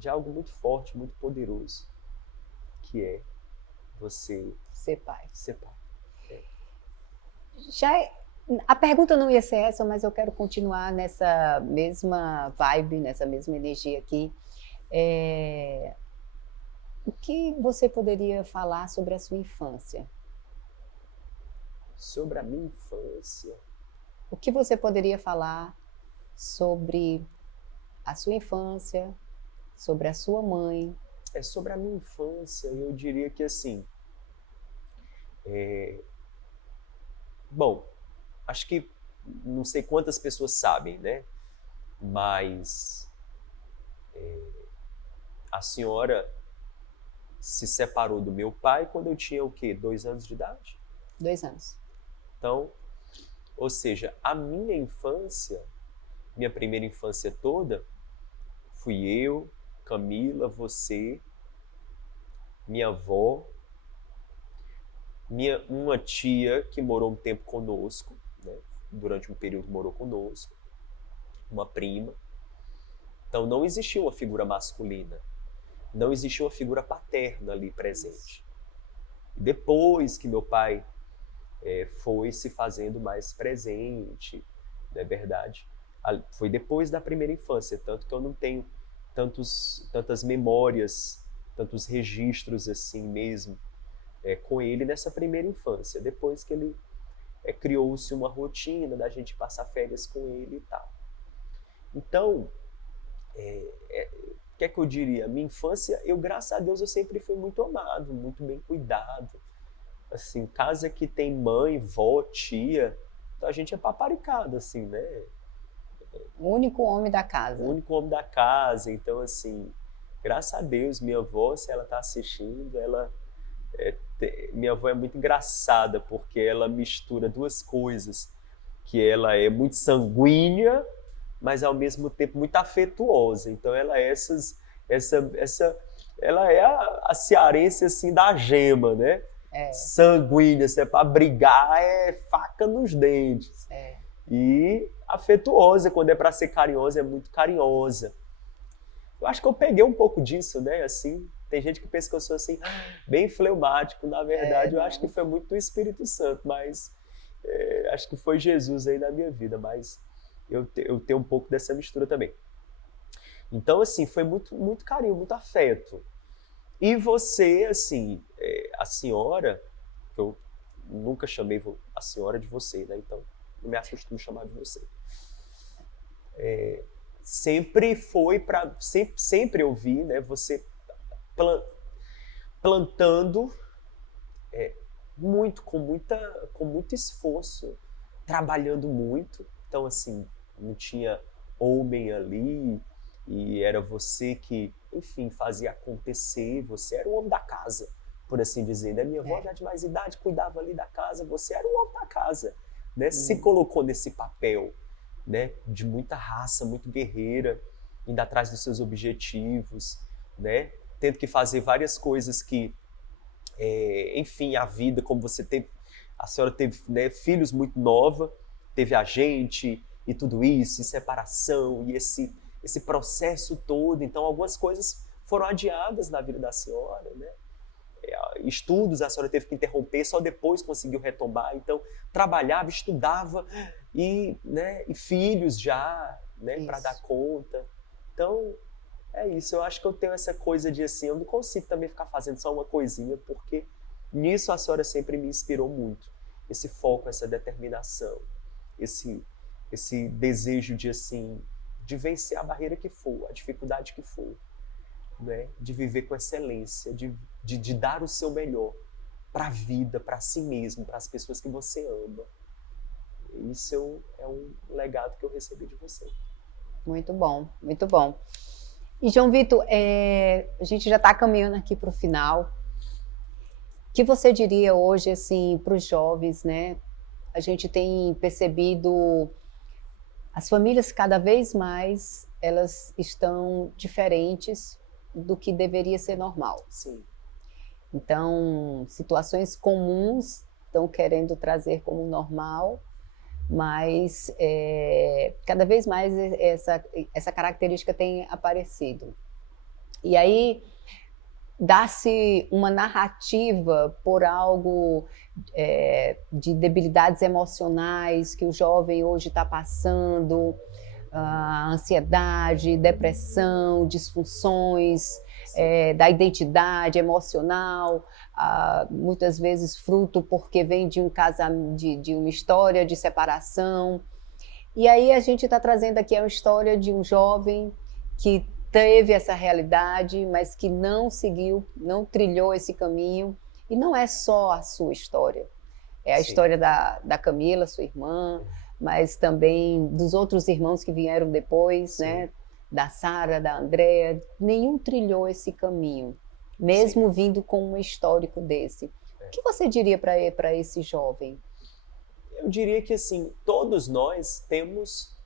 algo muito forte, muito poderoso, que é você ser pai. A pergunta não ia ser essa, mas eu quero continuar nessa mesma vibe, nessa mesma energia aqui. O que você poderia falar sobre a sua infância? Sobre a minha infância? O que você poderia falar sobre a sua infância, sobre a sua mãe? Sobre a minha infância, eu diria que assim... Bom, acho que não sei quantas pessoas sabem, né? Mas a senhora se separou do meu pai quando eu tinha o quê? 2 anos de idade? 2 anos. Então, ou seja, a minha infância, minha primeira infância toda, fui eu, Camila, você, minha avó, uma tia que morou um tempo conosco, né? Durante um período morou conosco, uma prima. Então não existia uma figura masculina, não existia uma figura paterna ali presente. Depois que meu pai foi se fazendo mais presente, não é verdade? Foi depois da primeira infância, tanto que eu não tenho tantas memórias, tantos registros assim mesmo com ele nessa primeira infância. Depois que ele criou-se uma rotina da gente passar férias com ele e tal. Então, o que é que eu diria? Minha infância, graças a Deus, eu sempre fui muito amado, muito bem cuidado. Assim, casa que tem mãe, vó, tia, então a gente é paparicado, assim, né? O único homem da casa. O único homem da casa. Então, assim, graças a Deus, minha avó, se ela está assistindo, minha avó é muito engraçada, porque ela mistura 2 coisas, que ela é muito sanguínea, mas ao mesmo tempo muito afetuosa. Então ela é ela é a cearense assim da gema, né? Sanguínea, se é para brigar, é faca nos dentes. E afetuosa, quando é para ser carinhosa, é muito carinhosa. Eu acho que eu peguei um pouco disso, né? Assim, tem gente que pensa que eu sou assim, bem fleumático. Na verdade, eu acho que foi muito do Espírito Santo, mas acho que foi Jesus aí na minha vida, mas eu tenho um pouco dessa mistura também. Então, assim, foi muito, muito carinho, muito afeto. E você, assim, a senhora, que eu nunca chamei a senhora de você, né? Então, não me acostumo chamar de você. sempre foi para sempre eu vi, né, você plantando muito com muito esforço, trabalhando muito. Então assim, não tinha homem ali e era você que, enfim, fazia acontecer. Você era o homem da casa, por assim dizer, né? Minha avó já de mais idade cuidava ali da casa, você era o homem da casa, né? Se colocou nesse papel, né, de muita raça, muito guerreira, indo atrás dos seus objetivos, né, tendo que fazer várias coisas que, enfim, a vida, como você teve, a senhora teve, né, filhos muito nova, teve a gente e tudo isso, e separação, e esse processo todo. Então, algumas coisas foram adiadas na vida da senhora, né? Estudos a senhora teve que interromper, só depois conseguiu retomar. Então, trabalhava, estudava, e, né, e filhos já, né, para dar conta. Então, é isso. Eu acho que eu tenho essa coisa de assim, eu não consigo também ficar fazendo só uma coisinha, porque nisso a senhora sempre me inspirou muito. Esse foco, essa determinação, esse desejo de assim, de vencer a barreira que for, a dificuldade que for, né? De viver com excelência, de dar o seu melhor para a vida, para si mesmo, para as pessoas que você ama. Isso é um legado que eu recebi de você. Muito bom, muito bom. E João Vitor, a gente já está caminhando aqui para o final. O que você diria hoje assim, para os jovens, né? A gente tem percebido as famílias cada vez mais, elas estão diferentes do que deveria ser normal. Sim. Então, situações comuns estão querendo trazer como normal, mas cada vez mais essa característica tem aparecido. E aí dá-se uma narrativa por algo de debilidades emocionais que o jovem hoje está passando, ansiedade, depressão, disfunções da identidade emocional, muitas vezes fruto porque vem de de uma história de separação. E aí a gente está trazendo aqui uma história de um jovem que teve essa realidade, mas que não seguiu, não trilhou esse caminho. E não é só a sua história, é a Sim. história da Camila, sua irmã, mas também dos outros irmãos que vieram depois, né? Da Sara, da Andréa. Nenhum trilhou esse caminho, mesmo Sim. vindo com um histórico desse. O que você diria para esse jovem? Eu diria que assim, todos nós temos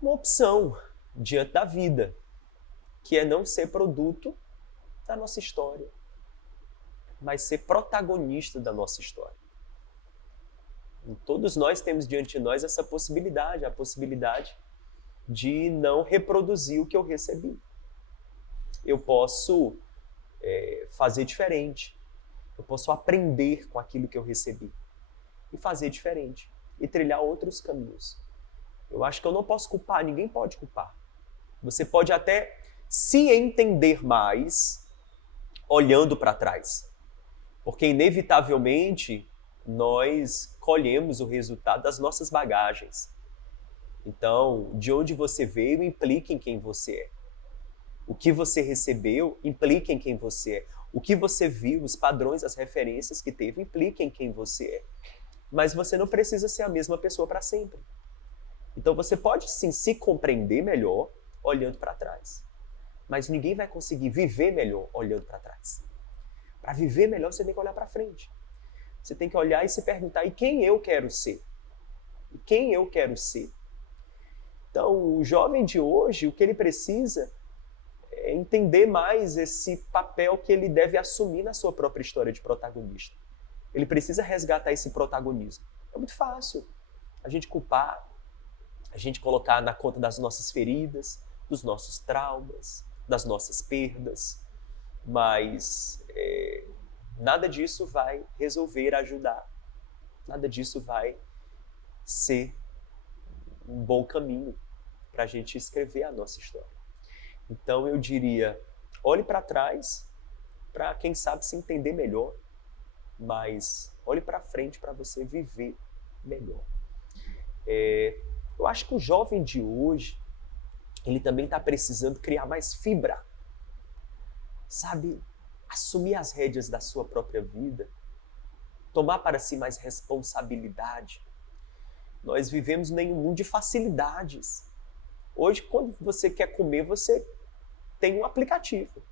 uma opção diante da vida, que é não ser produto da nossa história, mas ser protagonista da nossa história. E todos nós temos diante de nós essa possibilidade, a possibilidade de não reproduzir o que eu recebi. Eu posso fazer diferente, eu posso aprender com aquilo que eu recebi e fazer diferente, e trilhar outros caminhos. Eu acho que eu não posso culpar, ninguém pode culpar. Você pode até se entender mais olhando para trás, porque inevitavelmente nós colhemos o resultado das nossas bagagens. Então, de onde você veio implica em quem você é. O que você recebeu implica em quem você é. O que você viu, os padrões, as referências que teve, implica em quem você é. Mas você não precisa ser a mesma pessoa para sempre. Então você pode sim se compreender melhor olhando para trás. Mas ninguém vai conseguir viver melhor olhando para trás. Para viver melhor, você tem que olhar para frente. Você tem que olhar e se perguntar, e quem eu quero ser? E quem eu quero ser? Então, o jovem de hoje, o que ele precisa é entender mais esse papel que ele deve assumir na sua própria história de protagonista. Ele precisa resgatar esse protagonismo. É muito fácil a gente culpar, a gente colocar na conta das nossas feridas, dos nossos traumas, das nossas perdas, mas nada disso vai resolver, ajudar. Nada disso vai ser um bom caminho para a gente escrever a nossa história. Então eu diria, olhe para trás para, quem sabe, se entender melhor, mas olhe para frente para você viver melhor. Eu acho que o jovem de hoje, ele também está precisando criar mais fibra. Sabe? Assumir as rédeas da sua própria vida. Tomar para si mais responsabilidade. Nós vivemos em um mundo de facilidades. Hoje, quando você quer comer, você tem um aplicativo.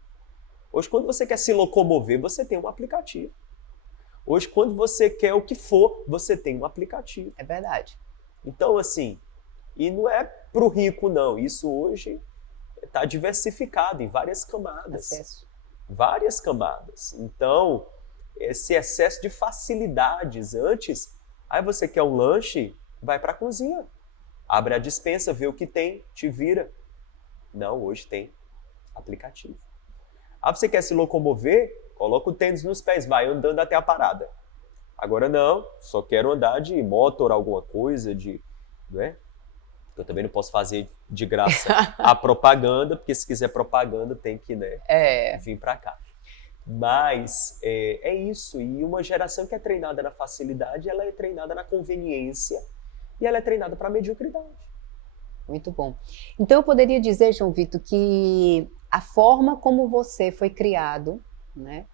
Hoje, quando você quer se locomover, você tem um aplicativo. Hoje, quando você quer o que for, você tem um aplicativo. É verdade. Então, assim, e não é para o rico, não. Isso hoje está diversificado em várias camadas. Acesso. Várias camadas. Então, esse excesso de facilidades. Antes, aí você quer um lanche, vai para a cozinha. Abre a despensa, vê o que tem, te vira. Não, hoje tem aplicativo. Ah, você quer se locomover? Coloca o tênis nos pés, vai andando até a parada. Agora não, só quero andar de motor, alguma coisa, né? Eu também não posso fazer de graça a propaganda, porque se quiser propaganda tem que, né, vir para cá. Mas é isso, e uma geração que é treinada na facilidade, ela é treinada na conveniência e ela é treinada para a mediocridade. Muito bom. Então eu poderia dizer, João Vitor, que a forma como você foi criado, né,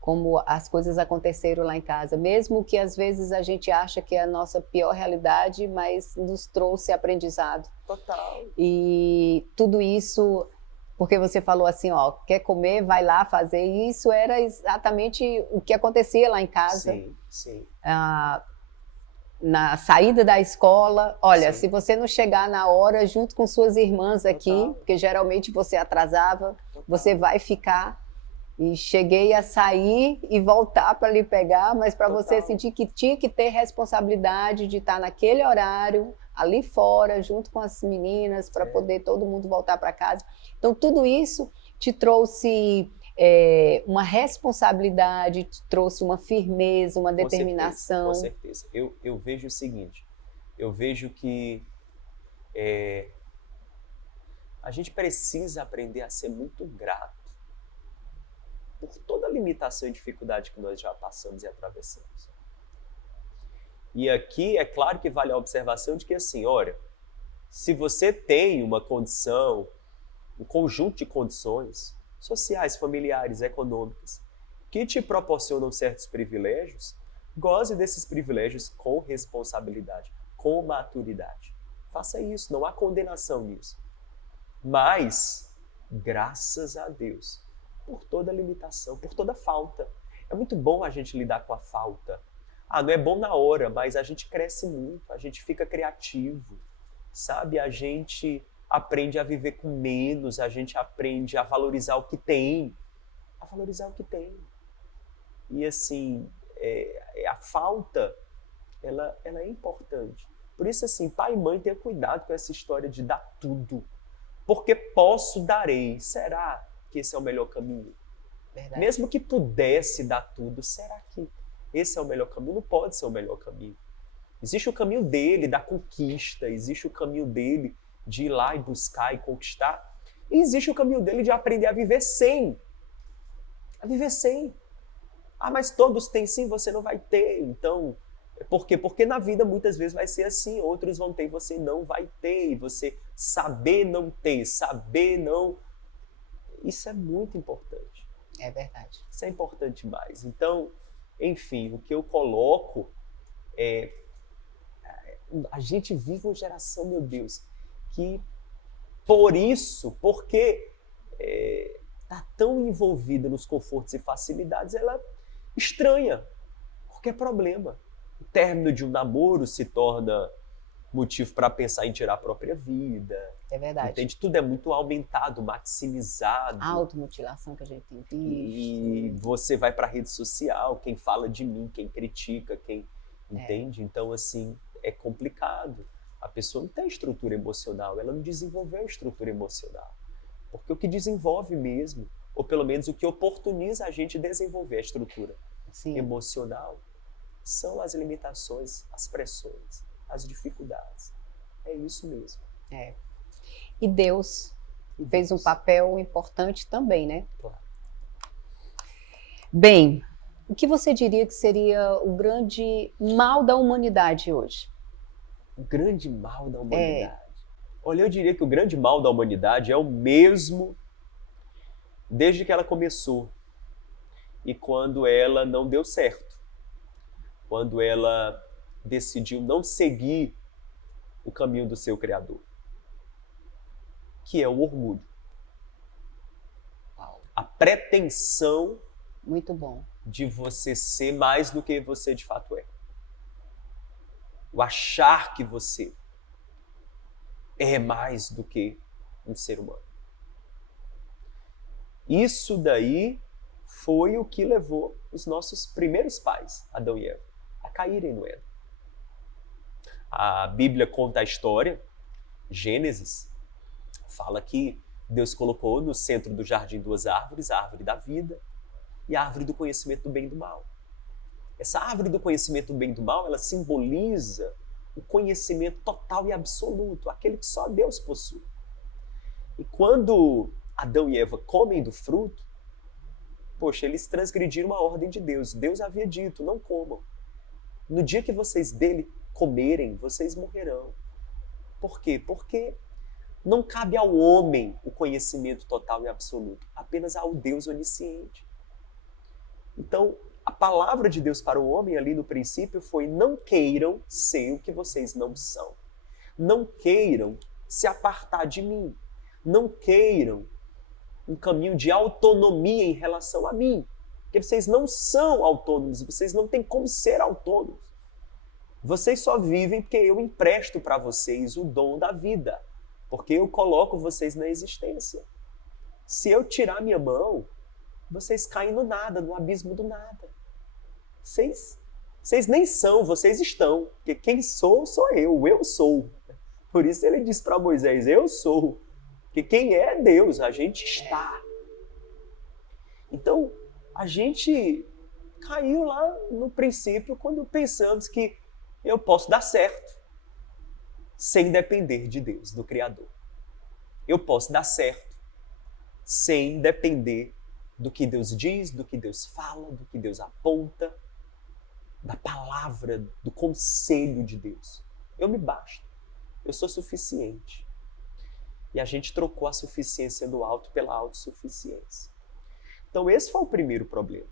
como as coisas aconteceram lá em casa, mesmo que às vezes a gente acha que é a nossa pior realidade, mas nos trouxe aprendizado. Total. E tudo isso, porque você falou assim, ó, quer comer, vai lá fazer, e isso era exatamente o que acontecia lá em casa. Sim, sim. Na saída da escola, olha, Sim. se você não chegar na hora junto com suas irmãs aqui, Total. porque geralmente você atrasava, Total. você vai ficar. E cheguei a sair e voltar para lhe pegar, mas para você sentir que tinha que ter responsabilidade de estar naquele horário, ali fora, junto com as meninas, para poder todo mundo voltar para casa. Então, tudo isso te trouxe uma responsabilidade, te trouxe uma firmeza, uma determinação. Com certeza. Eu vejo o seguinte, eu vejo que a gente precisa aprender a ser muito grato por toda a limitação e dificuldade que nós já passamos e atravessamos. E aqui é claro que vale a observação de que assim, olha, se você tem uma condição, um conjunto de condições sociais, familiares, econômicas, que te proporcionam certos privilégios, goze desses privilégios com responsabilidade, com maturidade. Faça isso, não há condenação nisso. Mas, graças a Deus, por toda limitação, por toda falta. É muito bom a gente lidar com a falta. Não é bom na hora, mas a gente cresce muito, a gente fica criativo, sabe? A gente aprende a viver com menos, a gente aprende a valorizar o que tem. E assim, a falta, ela é importante. Por isso, assim, pai e mãe, tenha cuidado com essa história de dar tudo. Porque posso, darei. Será que esse é o melhor caminho? Verdade. Mesmo que pudesse dar tudo, será que esse é o melhor caminho? Não pode ser o melhor caminho. Existe o caminho dele, da conquista, existe o caminho dele de ir lá e buscar e conquistar, e existe o caminho dele de aprender a viver sem. Mas todos têm sim, você não vai ter. Então, por quê? Porque na vida muitas vezes vai ser assim, outros vão ter e você não vai ter, e você saber não ter, saber não... Isso é muito importante. É verdade. Isso é importante demais. Então, enfim, o que eu coloco é... A gente vive uma geração, meu Deus, que porque está tão envolvida nos confortos e facilidades, ela estranha qualquer problema. O término de um namoro se torna motivo para pensar em tirar a própria vida. É verdade. Entende? Tudo é muito aumentado, maximizado. A automutilação que a gente tem visto. E você vai para a rede social, quem fala de mim, quem critica, quem... Entende? Então, assim, é complicado. A pessoa não tem estrutura emocional, ela não desenvolveu a estrutura emocional. Porque o que desenvolve mesmo, ou pelo menos o que oportuniza a gente desenvolver a estrutura emocional, são as limitações, as pressões, as dificuldades. É isso mesmo. E Deus fez um papel importante também, né? Claro. Bem, o que você diria que seria o grande mal da humanidade hoje? O grande mal da humanidade? Olha, eu diria que o grande mal da humanidade é o mesmo desde que ela começou e quando ela não deu certo, quando ela decidiu não seguir o caminho do seu Criador, que é o orgulho. A pretensão Muito bom. de você ser mais do que você de fato é. O achar que você é mais do que um ser humano. Isso daí foi o que levou os nossos primeiros pais, Adão e Eva, a caírem no Éden. A Bíblia conta a história, Gênesis, fala que Deus colocou no centro do jardim duas árvores, a árvore da vida e a árvore do conhecimento do bem e do mal. Essa árvore do conhecimento do bem e do mal, ela simboliza o conhecimento total e absoluto, aquele que só Deus possui. E quando Adão e Eva comem do fruto, poxa, eles transgrediram a ordem de Deus. Deus havia dito, não comam. No dia que vocês dele comerem, vocês morrerão. Por quê? Porque não cabe ao homem o conhecimento total e absoluto, apenas ao Deus onisciente. Então, a palavra de Deus para o homem ali no princípio foi: não queiram ser o que vocês não são. Não queiram se apartar de mim. Não queiram um caminho de autonomia em relação a mim. Porque vocês não são autônomos, vocês não têm como ser autônomos. Vocês só vivem porque eu empresto para vocês o dom da vida. Porque eu coloco vocês na existência. Se eu tirar minha mão, vocês caem no nada, no abismo do nada. Vocês nem são, vocês estão. Porque quem sou eu sou. Por isso ele diz para Moisés, eu sou. Porque quem é Deus, a gente está. Então, a gente caiu lá no princípio quando pensamos que eu posso dar certo sem depender de Deus, do Criador. Eu posso dar certo sem depender do que Deus diz, do que Deus fala, do que Deus aponta, da palavra, do conselho de Deus. Eu me basto. Eu sou suficiente. E a gente trocou a suficiência do alto pela autossuficiência. Então esse foi o primeiro problema.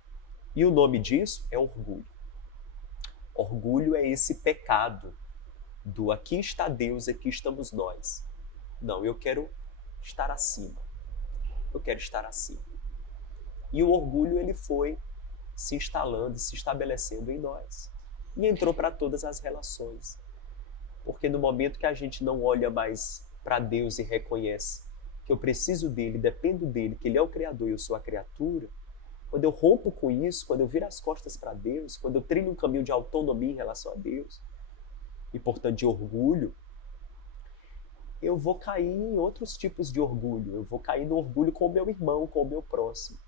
E o nome disso é orgulho. Orgulho é esse pecado do aqui está Deus, aqui estamos nós. Não, eu quero estar acima. Eu quero estar acima. E o orgulho ele foi se instalando, se estabelecendo em nós. E entrou para todas as relações. Porque no momento que a gente não olha mais para Deus e reconhece que eu preciso dele, dependo dele, que ele é o Criador e eu sou a criatura, quando eu rompo com isso, quando eu viro as costas para Deus, quando eu trilho um caminho de autonomia em relação a Deus, e portanto de orgulho, eu vou cair em outros tipos de orgulho. Eu vou cair no orgulho com o meu irmão, com o meu próximo.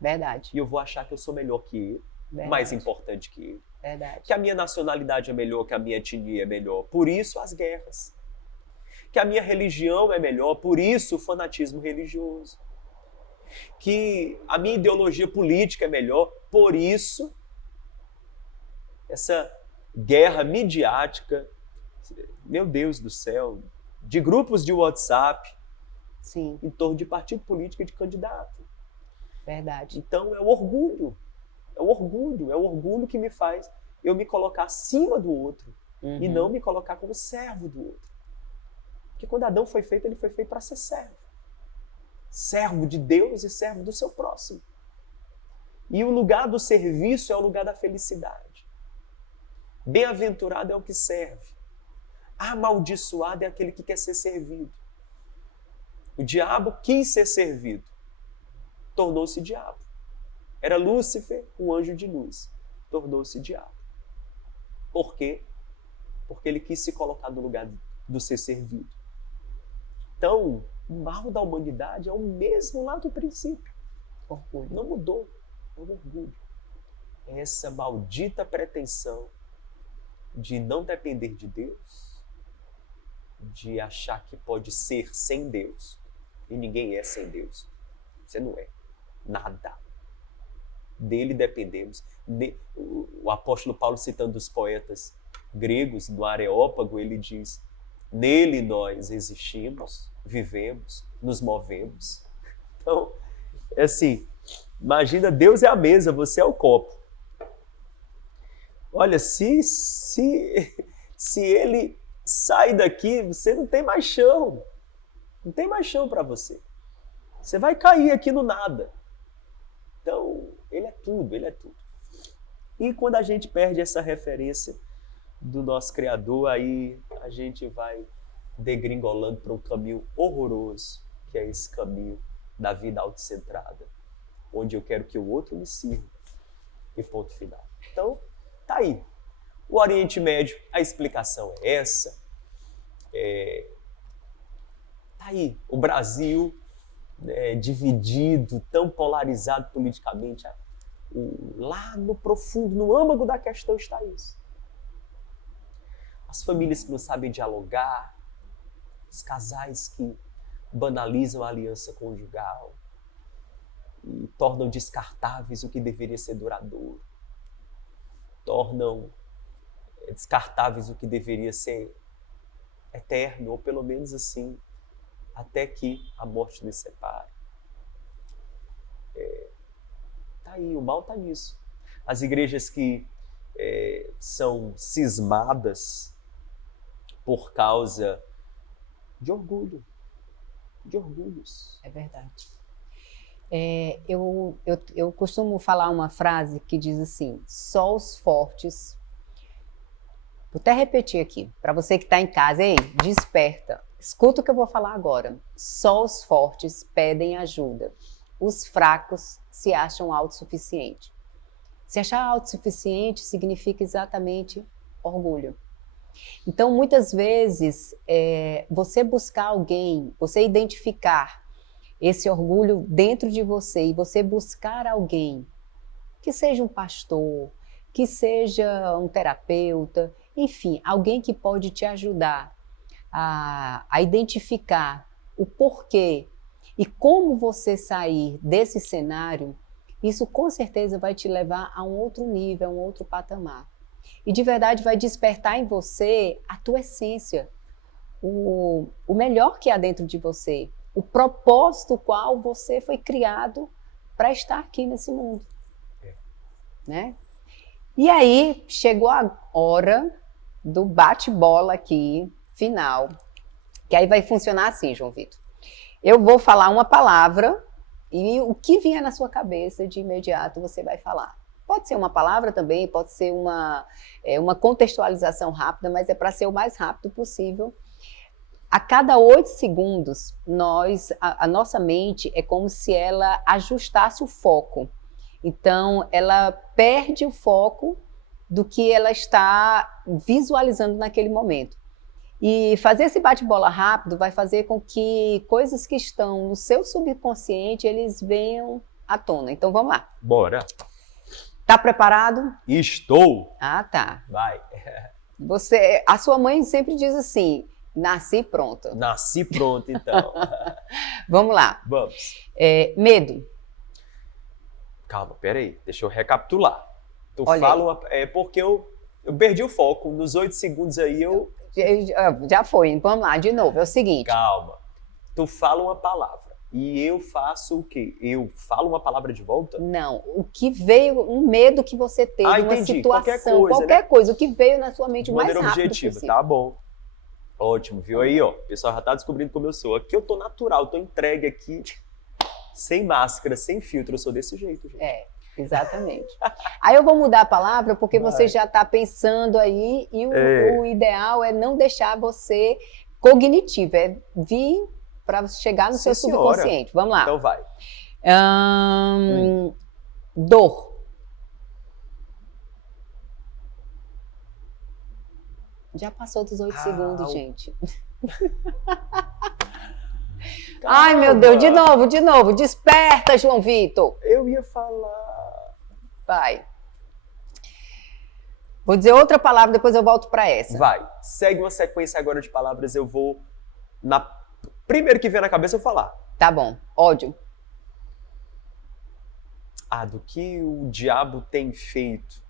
Verdade. E eu vou achar que eu sou melhor que ele, Verdade. mais importante que ele. Verdade. Que a minha nacionalidade é melhor, que a minha etnia é melhor. Por isso as guerras. Que a minha religião é melhor, por isso o fanatismo religioso. Que a minha ideologia política é melhor, por isso essa guerra midiática, meu Deus do céu, de grupos de WhatsApp, Sim. em torno de partido político e de candidato. Verdade. Então é o orgulho. É o orgulho que me faz eu me colocar acima do outro e não me colocar como servo do outro. Porque quando Adão foi feito, ele foi feito para ser servo. Servo de Deus e servo do seu próximo. E o lugar do serviço é o lugar da felicidade. Bem-aventurado é o que serve. Amaldiçoado é aquele que quer ser servido. O diabo quis ser servido. Tornou-se diabo. Era Lúcifer, um anjo de luz. Tornou-se diabo. Por quê? Porque ele quis se colocar no lugar do ser servido. Então, o mal da humanidade é o mesmo lá do princípio. Orgulho. Não mudou. É o orgulho. É essa maldita pretensão de não depender de Deus, de achar que pode ser sem Deus. E ninguém é sem Deus. Você não é. Nada. Dele dependemos. O apóstolo Paulo, citando os poetas gregos do Areópago, ele diz: Nele nós existimos, vivemos, nos movemos. Então, é assim, imagina, Deus é a mesa, você é o copo. Olha, se ele sai daqui, você não tem mais chão. Não tem mais chão para você. Você vai cair aqui no nada. Então, ele é tudo, ele é tudo. E quando a gente perde essa referência do nosso Criador, aí a gente vai degringolando para um caminho horroroso, que é esse caminho da vida autocentrada, onde eu quero que o outro me sirva. E ponto final. Então, tá aí. O Oriente Médio, a explicação é essa. Tá aí. O Brasil dividido, tão polarizado politicamente. Lá no profundo, no âmago da questão está isso. As famílias que não sabem dialogar, os casais que banalizam a aliança conjugal e tornam descartáveis o que deveria ser duradouro, tornam descartáveis o que deveria ser eterno, ou pelo menos assim, até que a morte nos separe. Tá aí, o mal tá nisso. As igrejas que são cismadas por causa de orgulho, de orgulhos. É verdade. Eu costumo falar uma frase que diz assim: só os fortes. Vou até repetir aqui, para você que está em casa, ei, desperta, escuta o que eu vou falar agora. Só os fortes pedem ajuda, os fracos se acham autossuficientes. Se achar autossuficiente significa exatamente orgulho. Então, muitas vezes, você buscar alguém, você identificar esse orgulho dentro de você e você buscar alguém, que seja um pastor, que seja um terapeuta, enfim, alguém que pode te ajudar a identificar o porquê e como você sair desse cenário, isso com certeza vai te levar a um outro nível, a um outro patamar. E de verdade vai despertar em você a tua essência, o melhor que há dentro de você, o propósito qual você foi criado para estar aqui nesse mundo. Né? E aí chegou a hora do bate-bola aqui, final, que aí vai funcionar assim, João Vitor. Eu vou falar uma palavra e o que vier na sua cabeça de imediato você vai falar. Pode ser uma palavra também, pode ser uma contextualização rápida, mas é para ser o mais rápido possível. A cada 8 segundos, a nossa mente é como se ela ajustasse o foco. Então, ela perde o foco do que ela está visualizando naquele momento. E fazer esse bate-bola rápido vai fazer com que coisas que estão no seu subconsciente, eles venham à tona. Então, vamos lá. Bora. Tá preparado? Estou. Ah, tá. Vai. A sua mãe sempre diz assim, nasci pronta. Nasci pronta, então. Vamos lá. Vamos. Medo. Calma, peraí. Deixa eu recapitular. Tu Olha fala porque eu perdi o foco. Nos 8 segundos aí eu... Já foi. Vamos lá, de novo. É o seguinte. Calma. Tu fala uma palavra. E eu faço o quê? Eu falo uma palavra de volta? Não. O que veio, um medo que você teve, uma entendi. situação, Qualquer coisa, né? O que veio na sua mente de o mais maneira rápido objetiva. possível. Tá bom. Ótimo, viu aí, ó. O pessoal já tá descobrindo como eu sou. Aqui eu tô natural, tô entregue aqui, sem máscara, sem filtro. Eu sou desse jeito, gente. Exatamente. Aí eu vou mudar a palavra porque você já está pensando aí e o ideal é não deixar você cognitivo, é vir para chegar no seu subconsciente. Vamos lá. Então vai. Dor. Já passou dos 8 segundos, gente. Ai, meu Deus, de novo. Desperta, João Vitor. Eu ia falar. Vai. Vou dizer outra palavra, depois eu volto para essa. Vai. Segue uma sequência agora de palavras, eu vou... Primeiro que vier na cabeça eu falar. Tá bom. Ódio. Do que o diabo tem feito,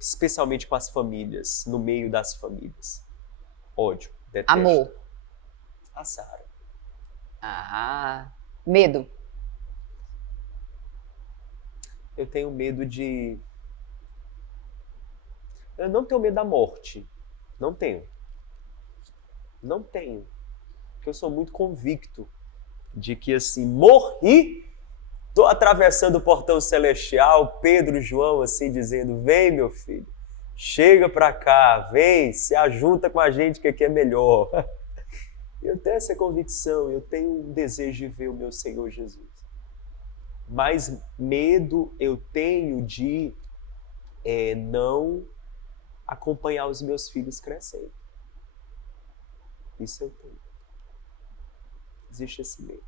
especialmente com as famílias, no meio das famílias. Ódio, detesto. Amor. A Sara. Ah, medo. Eu tenho medo de... Eu não tenho medo da morte. Não tenho. Não tenho. Porque eu sou muito convicto de que, assim, morri, tô atravessando o portão celestial, Pedro, João, assim, dizendo, vem, meu filho, chega pra cá, vem, se ajunta com a gente que aqui é melhor. Eu tenho essa convicção, eu tenho um desejo de ver o meu Senhor Jesus. Mas medo eu tenho de não acompanhar os meus filhos crescendo. Isso eu tenho. Existe esse medo.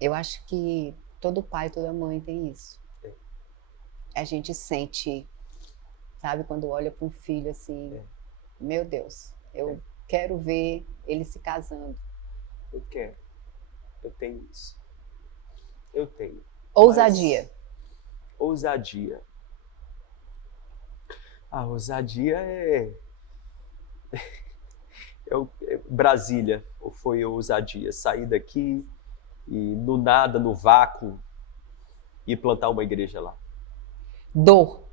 Eu acho que todo pai, toda mãe tem isso. É. A gente sente, sabe, quando olha para um filho assim, meu Deus, eu quero ver ele se casando. Eu quero. Eu tenho isso. Eu tenho. Ousadia. Mas, ousadia. A ousadia Brasília, ou foi ousadia? Sair daqui e no nada, no vácuo, e plantar uma igreja lá. Dor.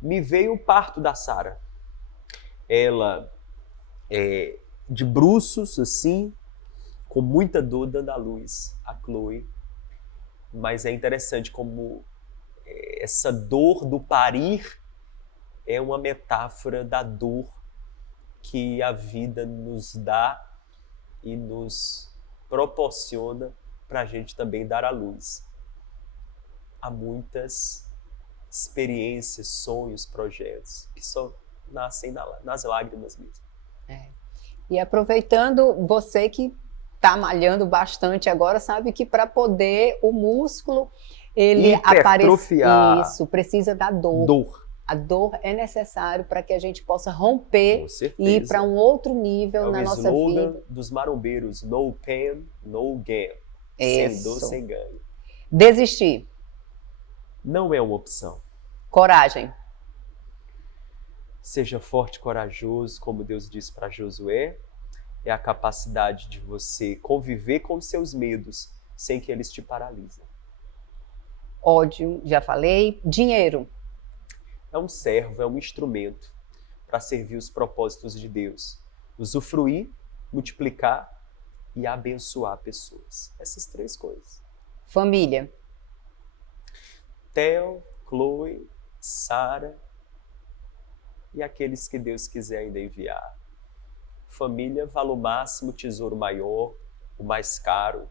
Me veio o parto da Sara. Ela, de bruços, assim, com muita dor, dando à luz a Chloe. Mas é interessante como essa dor do parir é uma metáfora da dor que a vida nos dá e nos proporciona para a gente também dar à luz. Há muitas experiências, sonhos, projetos que só nascem nas lágrimas mesmo. E aproveitando, você que está malhando bastante agora, sabe que para poder o músculo ele aparecer, isso precisa da dor. A dor é necessário para que a gente possa romper e ir para um outro nível na nossa vida. É o slogan dos marombeiros, no pain, no gain. Sem dor, sem ganho. Desistir. Não é uma opção. Coragem. Seja forte e corajoso, como Deus disse para Josué. É a capacidade de você conviver com os seus medos sem que eles te paralisem. Ódio, já falei. Dinheiro. É um servo, é um instrumento para servir os propósitos de Deus. Usufruir, multiplicar e abençoar pessoas. Essas três coisas. Família. Theo, Chloe, Sara e aqueles que Deus quiser ainda enviar. Família, valor máximo, tesouro maior, o mais caro,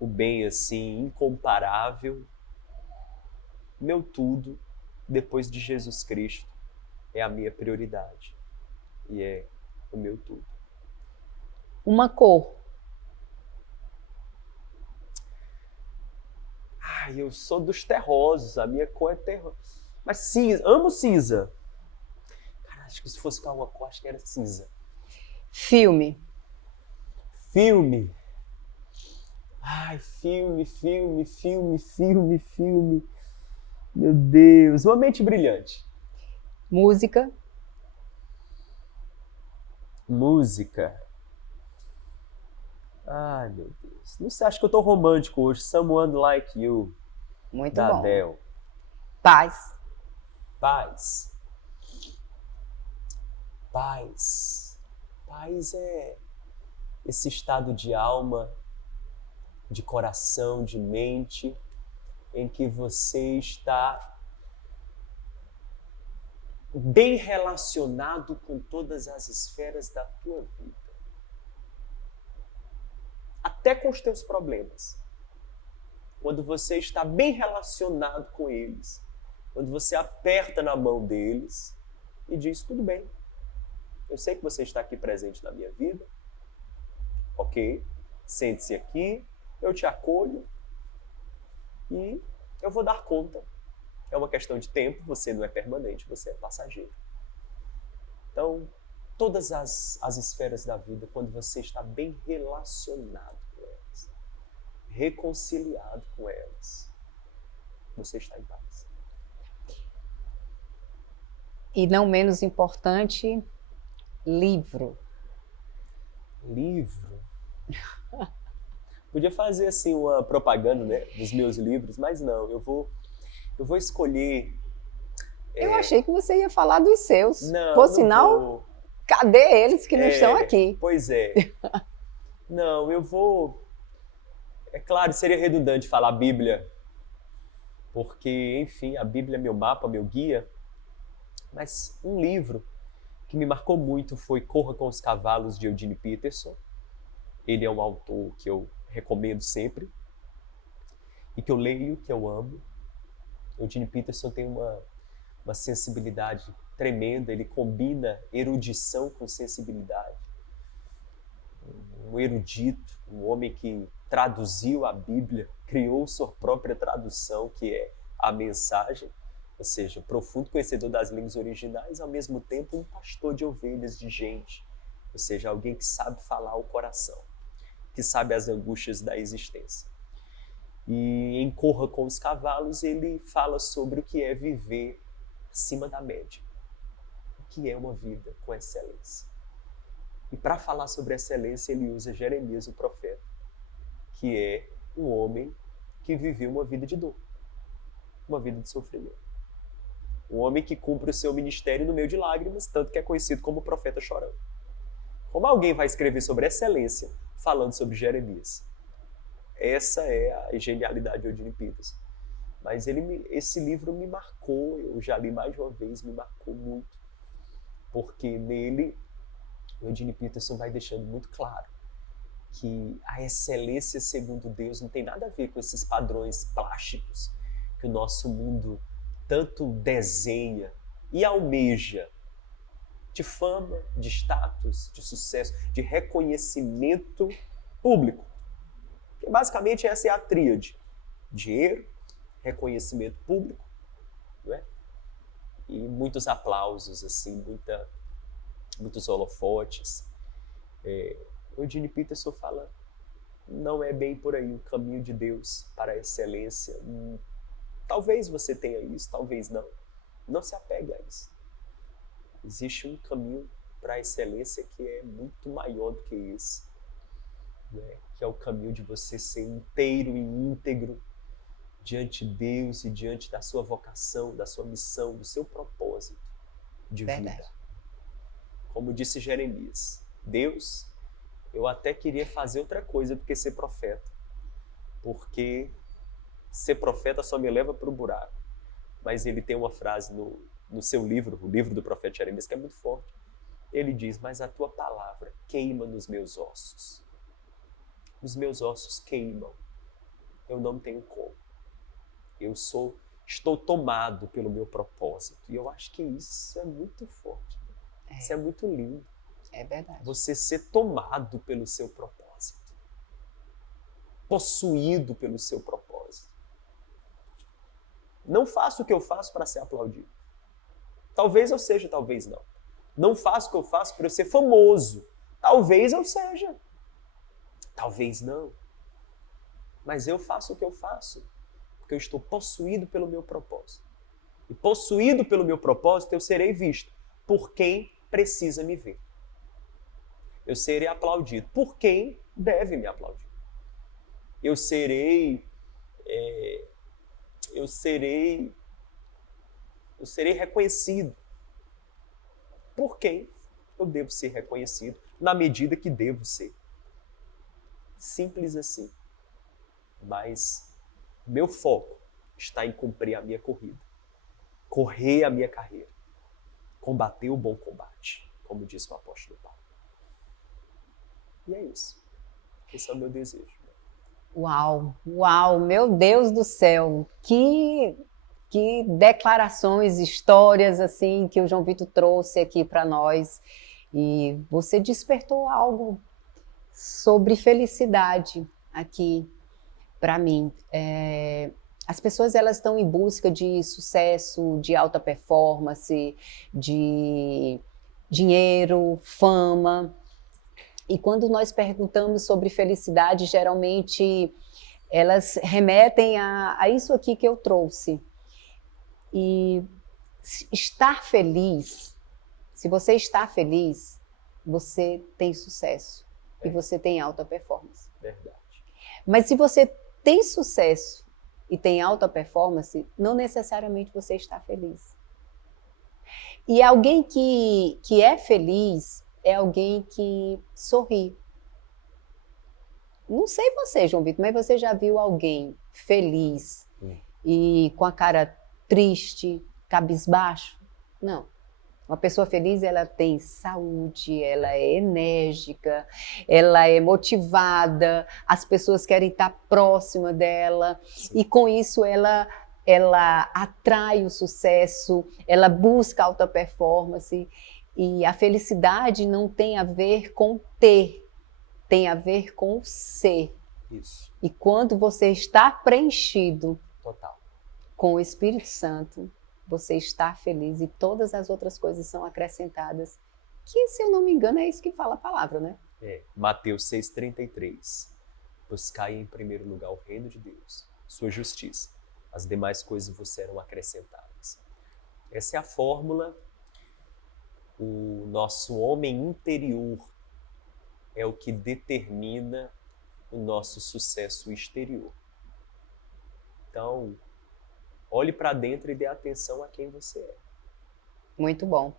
o bem assim, incomparável. Meu tudo, depois de Jesus Cristo, é a minha prioridade e é o meu tudo. Uma cor. Eu sou dos terrosos, a minha cor é terrosa. Mas cinza, amo cinza. Cara, acho que se fosse ficar uma cor, acho que era cinza. Filme. Filme. Filme. Meu Deus, Uma Mente Brilhante. Música. Ai, meu Deus. Não sei, acho que eu tô romântico hoje. Someone Like You. Muito da bom. Adele. Paz. Paz é esse estado de alma, de coração, de mente, em que você está bem relacionado com todas as esferas da tua vida. Até com os teus problemas. Quando você está bem relacionado com eles, quando você aperta na mão deles e diz, tudo bem, eu sei que você está aqui presente na minha vida, ok, sente-se aqui, eu te acolho e eu vou dar conta. É uma questão de tempo, você não é permanente, você é passageiro. Então, todas as esferas da vida, quando você está bem relacionado com elas, reconciliado com elas, você está em paz. E não menos importante, livro. Livro? Podia fazer assim uma propaganda, né, dos meus livros, mas não, eu vou escolher. Eu achei que você ia falar dos seus. Não, Por não sinal, vou. cadê eles que não estão aqui? Pois é. Não, eu vou. É claro, seria redundante falar Bíblia, porque, enfim, a Bíblia é meu mapa, meu guia. Mas um livro que me marcou muito foi Corra com os Cavalos, de Eugene Peterson. Ele é um autor que eu recomendo sempre e que eu leio, que eu amo. Eugene Peterson tem uma sensibilidade tremenda, ele combina erudição com sensibilidade. Um erudito, um homem que traduziu a Bíblia, criou sua própria tradução, que é a Mensagem, ou seja, profundo conhecedor das línguas originais, ao mesmo tempo um pastor de ovelhas, de gente, ou seja, alguém que sabe falar ao coração, que sabe as angústias da existência. E em Corra com os Cavalos, ele fala sobre o que é viver acima da média, o que é uma vida com excelência. E para falar sobre excelência, ele usa Jeremias, o profeta, que é um homem que viveu uma vida de dor, uma vida de sofrimento. Um homem que cumpre o seu ministério no meio de lágrimas, tanto que é conhecido como o profeta chorão. Como alguém vai escrever sobre excelência falando sobre Jeremias? Essa é a genialidade de Eugene Peterson. Mas esse livro me marcou, eu já li mais de uma vez, me marcou muito, porque nele Eugene Peterson vai deixando muito claro que a excelência segundo Deus não tem nada a ver com esses padrões plásticos que o nosso mundo tanto desenha e almeja, de fama, de status, de sucesso, de reconhecimento público. Porque basicamente essa é a tríade: dinheiro, reconhecimento público, não é? E muitos aplausos, assim, muitos holofotes. Eugene Peterson fala, não é bem por aí o caminho de Deus para a excelência. Talvez você tenha isso, talvez não. Não se apega a isso. Existe um caminho para a excelência que é muito maior do que esse, né? Que é o caminho de você ser inteiro e íntegro diante de Deus e diante da sua vocação, da sua missão, do seu propósito de vida. Como disse Jeremias, Deus, eu até queria fazer outra coisa do que ser profeta, porque ser profeta só me leva para o buraco. Mas ele tem uma frase no seu livro, o livro do profeta Jeremias, que é muito forte. Ele diz, mas a tua palavra queima nos meus ossos. Os meus ossos queimam. Eu não tenho como. Estou tomado pelo meu propósito. E eu acho que isso é muito forte. Isso é muito lindo. É verdade. Você ser tomado pelo seu propósito. Possuído pelo seu propósito. Não faço o que eu faço para ser aplaudido. Talvez eu seja, talvez não. Não faço o que eu faço para eu ser famoso. Talvez eu seja. Talvez não. Mas eu faço o que eu faço porque eu estou possuído pelo meu propósito. E possuído pelo meu propósito, eu serei visto por quem precisa me ver. Eu serei aplaudido por quem deve me aplaudir. Eu serei reconhecido por quem eu devo ser reconhecido, na medida que devo ser. Simples assim. Mas meu foco está em cumprir a minha corrida, correr a minha carreira, combater o bom combate, como disse o apóstolo Paulo. E é isso. Esse é o meu desejo. Uau, uau, meu Deus do céu, que declarações, histórias assim que o João Vitor trouxe aqui para nós. E você despertou algo sobre felicidade aqui para mim. As pessoas elas estão em busca de sucesso, de alta performance, de dinheiro, fama. E quando nós perguntamos sobre felicidade, geralmente elas remetem a isso aqui que eu trouxe. E estar feliz, se você está feliz, você tem sucesso e você tem alta performance. Verdade. Mas se você tem sucesso e tem alta performance, não necessariamente você está feliz. E alguém que é feliz é alguém que sorri. Não sei você, João Vitor, mas você já viu alguém feliz e com a cara triste, cabisbaixo? Não. Uma pessoa feliz, ela tem saúde, ela é enérgica, ela é motivada, as pessoas querem estar próxima dela. Sim. E com isso ela atrai o sucesso, ela busca alta performance. E a felicidade não tem a ver com ter, tem a ver com ser. Isso. E quando você está preenchido Total. com o Espírito Santo, você está feliz e todas as outras coisas são acrescentadas. Que, se eu não me engano, é isso que fala a palavra, né? Mateus 6,33. Buscai em primeiro lugar o reino de Deus, sua justiça. As demais coisas vos serão acrescentadas. Essa é a fórmula. O nosso homem interior é o que determina o nosso sucesso exterior. Então, olhe para dentro e dê atenção a quem você é. Muito bom.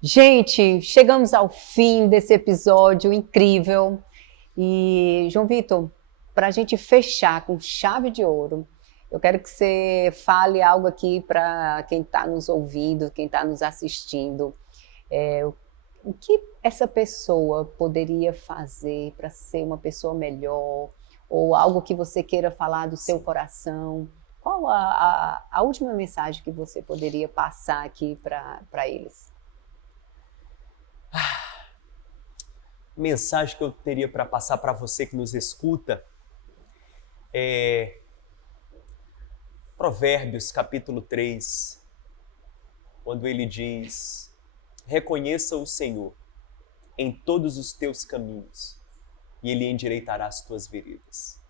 Gente, chegamos ao fim desse episódio incrível. E, João Vitor, para a gente fechar com chave de ouro, eu quero que você fale algo aqui para quem está nos ouvindo, quem está nos assistindo. O que essa pessoa poderia fazer para ser uma pessoa melhor? Ou algo que você queira falar do seu coração? Qual a última mensagem que você poderia passar aqui para eles? Mensagem que eu teria para passar para você que nos escuta é Provérbios capítulo 3, quando ele diz: reconheça o Senhor em todos os teus caminhos e Ele endireitará as tuas veredas.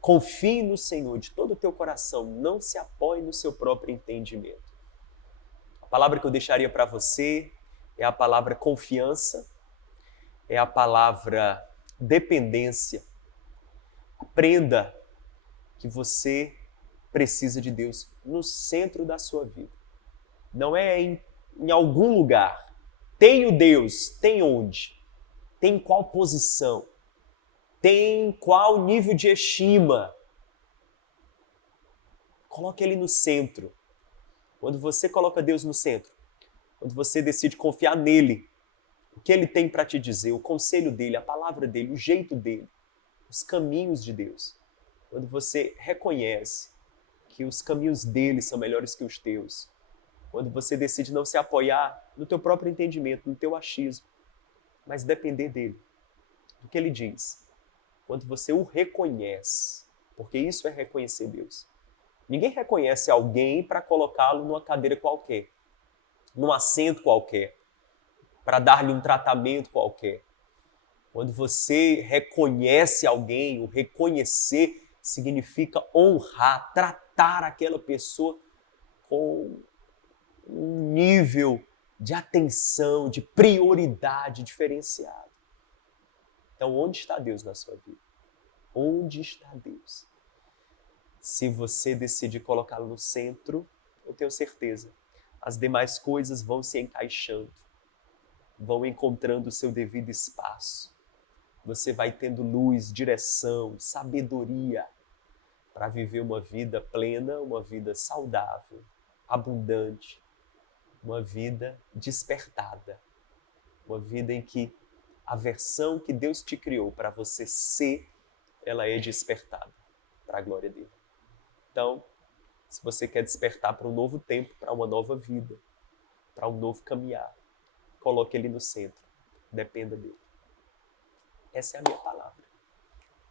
Confie no Senhor de todo o teu coração, não se apoie no seu próprio entendimento. A palavra que eu deixaria para você é a palavra confiança, é a palavra dependência. Aprenda que você precisa de Deus no centro da sua vida. Não é em algum lugar. Tem o Deus, tem onde? Tem qual posição? Tem qual nível de estima? Coloque Ele no centro. Quando você coloca Deus no centro, quando você decide confiar nele, o que Ele tem para te dizer, o conselho dele, a palavra dele, o jeito dele, os caminhos de Deus. Quando você reconhece que os caminhos dele são melhores que os teus, quando você decide não se apoiar no teu próprio entendimento, no teu achismo, mas depender dele, do que ele diz. Quando você o reconhece, porque isso é reconhecer Deus. Ninguém reconhece alguém para colocá-lo numa cadeira qualquer, num assento qualquer, para dar-lhe um tratamento qualquer. Quando você reconhece alguém, o reconhecer significa honrar, tratar aquela pessoa com um nível de atenção, de prioridade diferenciado. Então, onde está Deus na sua vida? Onde está Deus? Se você decidir colocá-lo no centro, eu tenho certeza, as demais coisas vão se encaixando, vão encontrando o seu devido espaço. Você vai tendo luz, direção, sabedoria para viver uma vida plena, uma vida saudável, abundante, uma vida despertada, uma vida em que a versão que Deus te criou para você ser, ela é despertada para a glória dele. Então, se você quer despertar para um novo tempo, para uma nova vida, para um novo caminhar, coloque ele no centro, dependa dele. Essa é a minha palavra.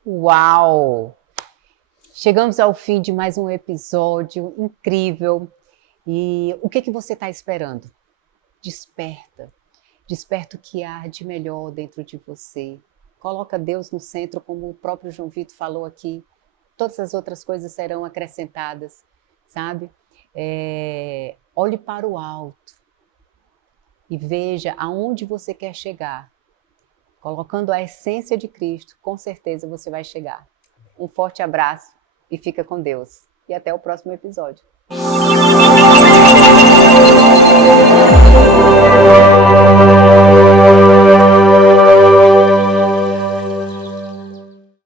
Uau! Chegamos ao fim de mais um episódio incrível. E o que você está esperando? Desperta. Desperta o que há de melhor dentro de você. Coloca Deus no centro, como o próprio João Vitor falou aqui. Todas as outras coisas serão acrescentadas, sabe? Olhe para o alto. e veja aonde você quer chegar. Colocando a essência de Cristo, com certeza você vai chegar. Um forte abraço e fica com Deus. E até o próximo episódio.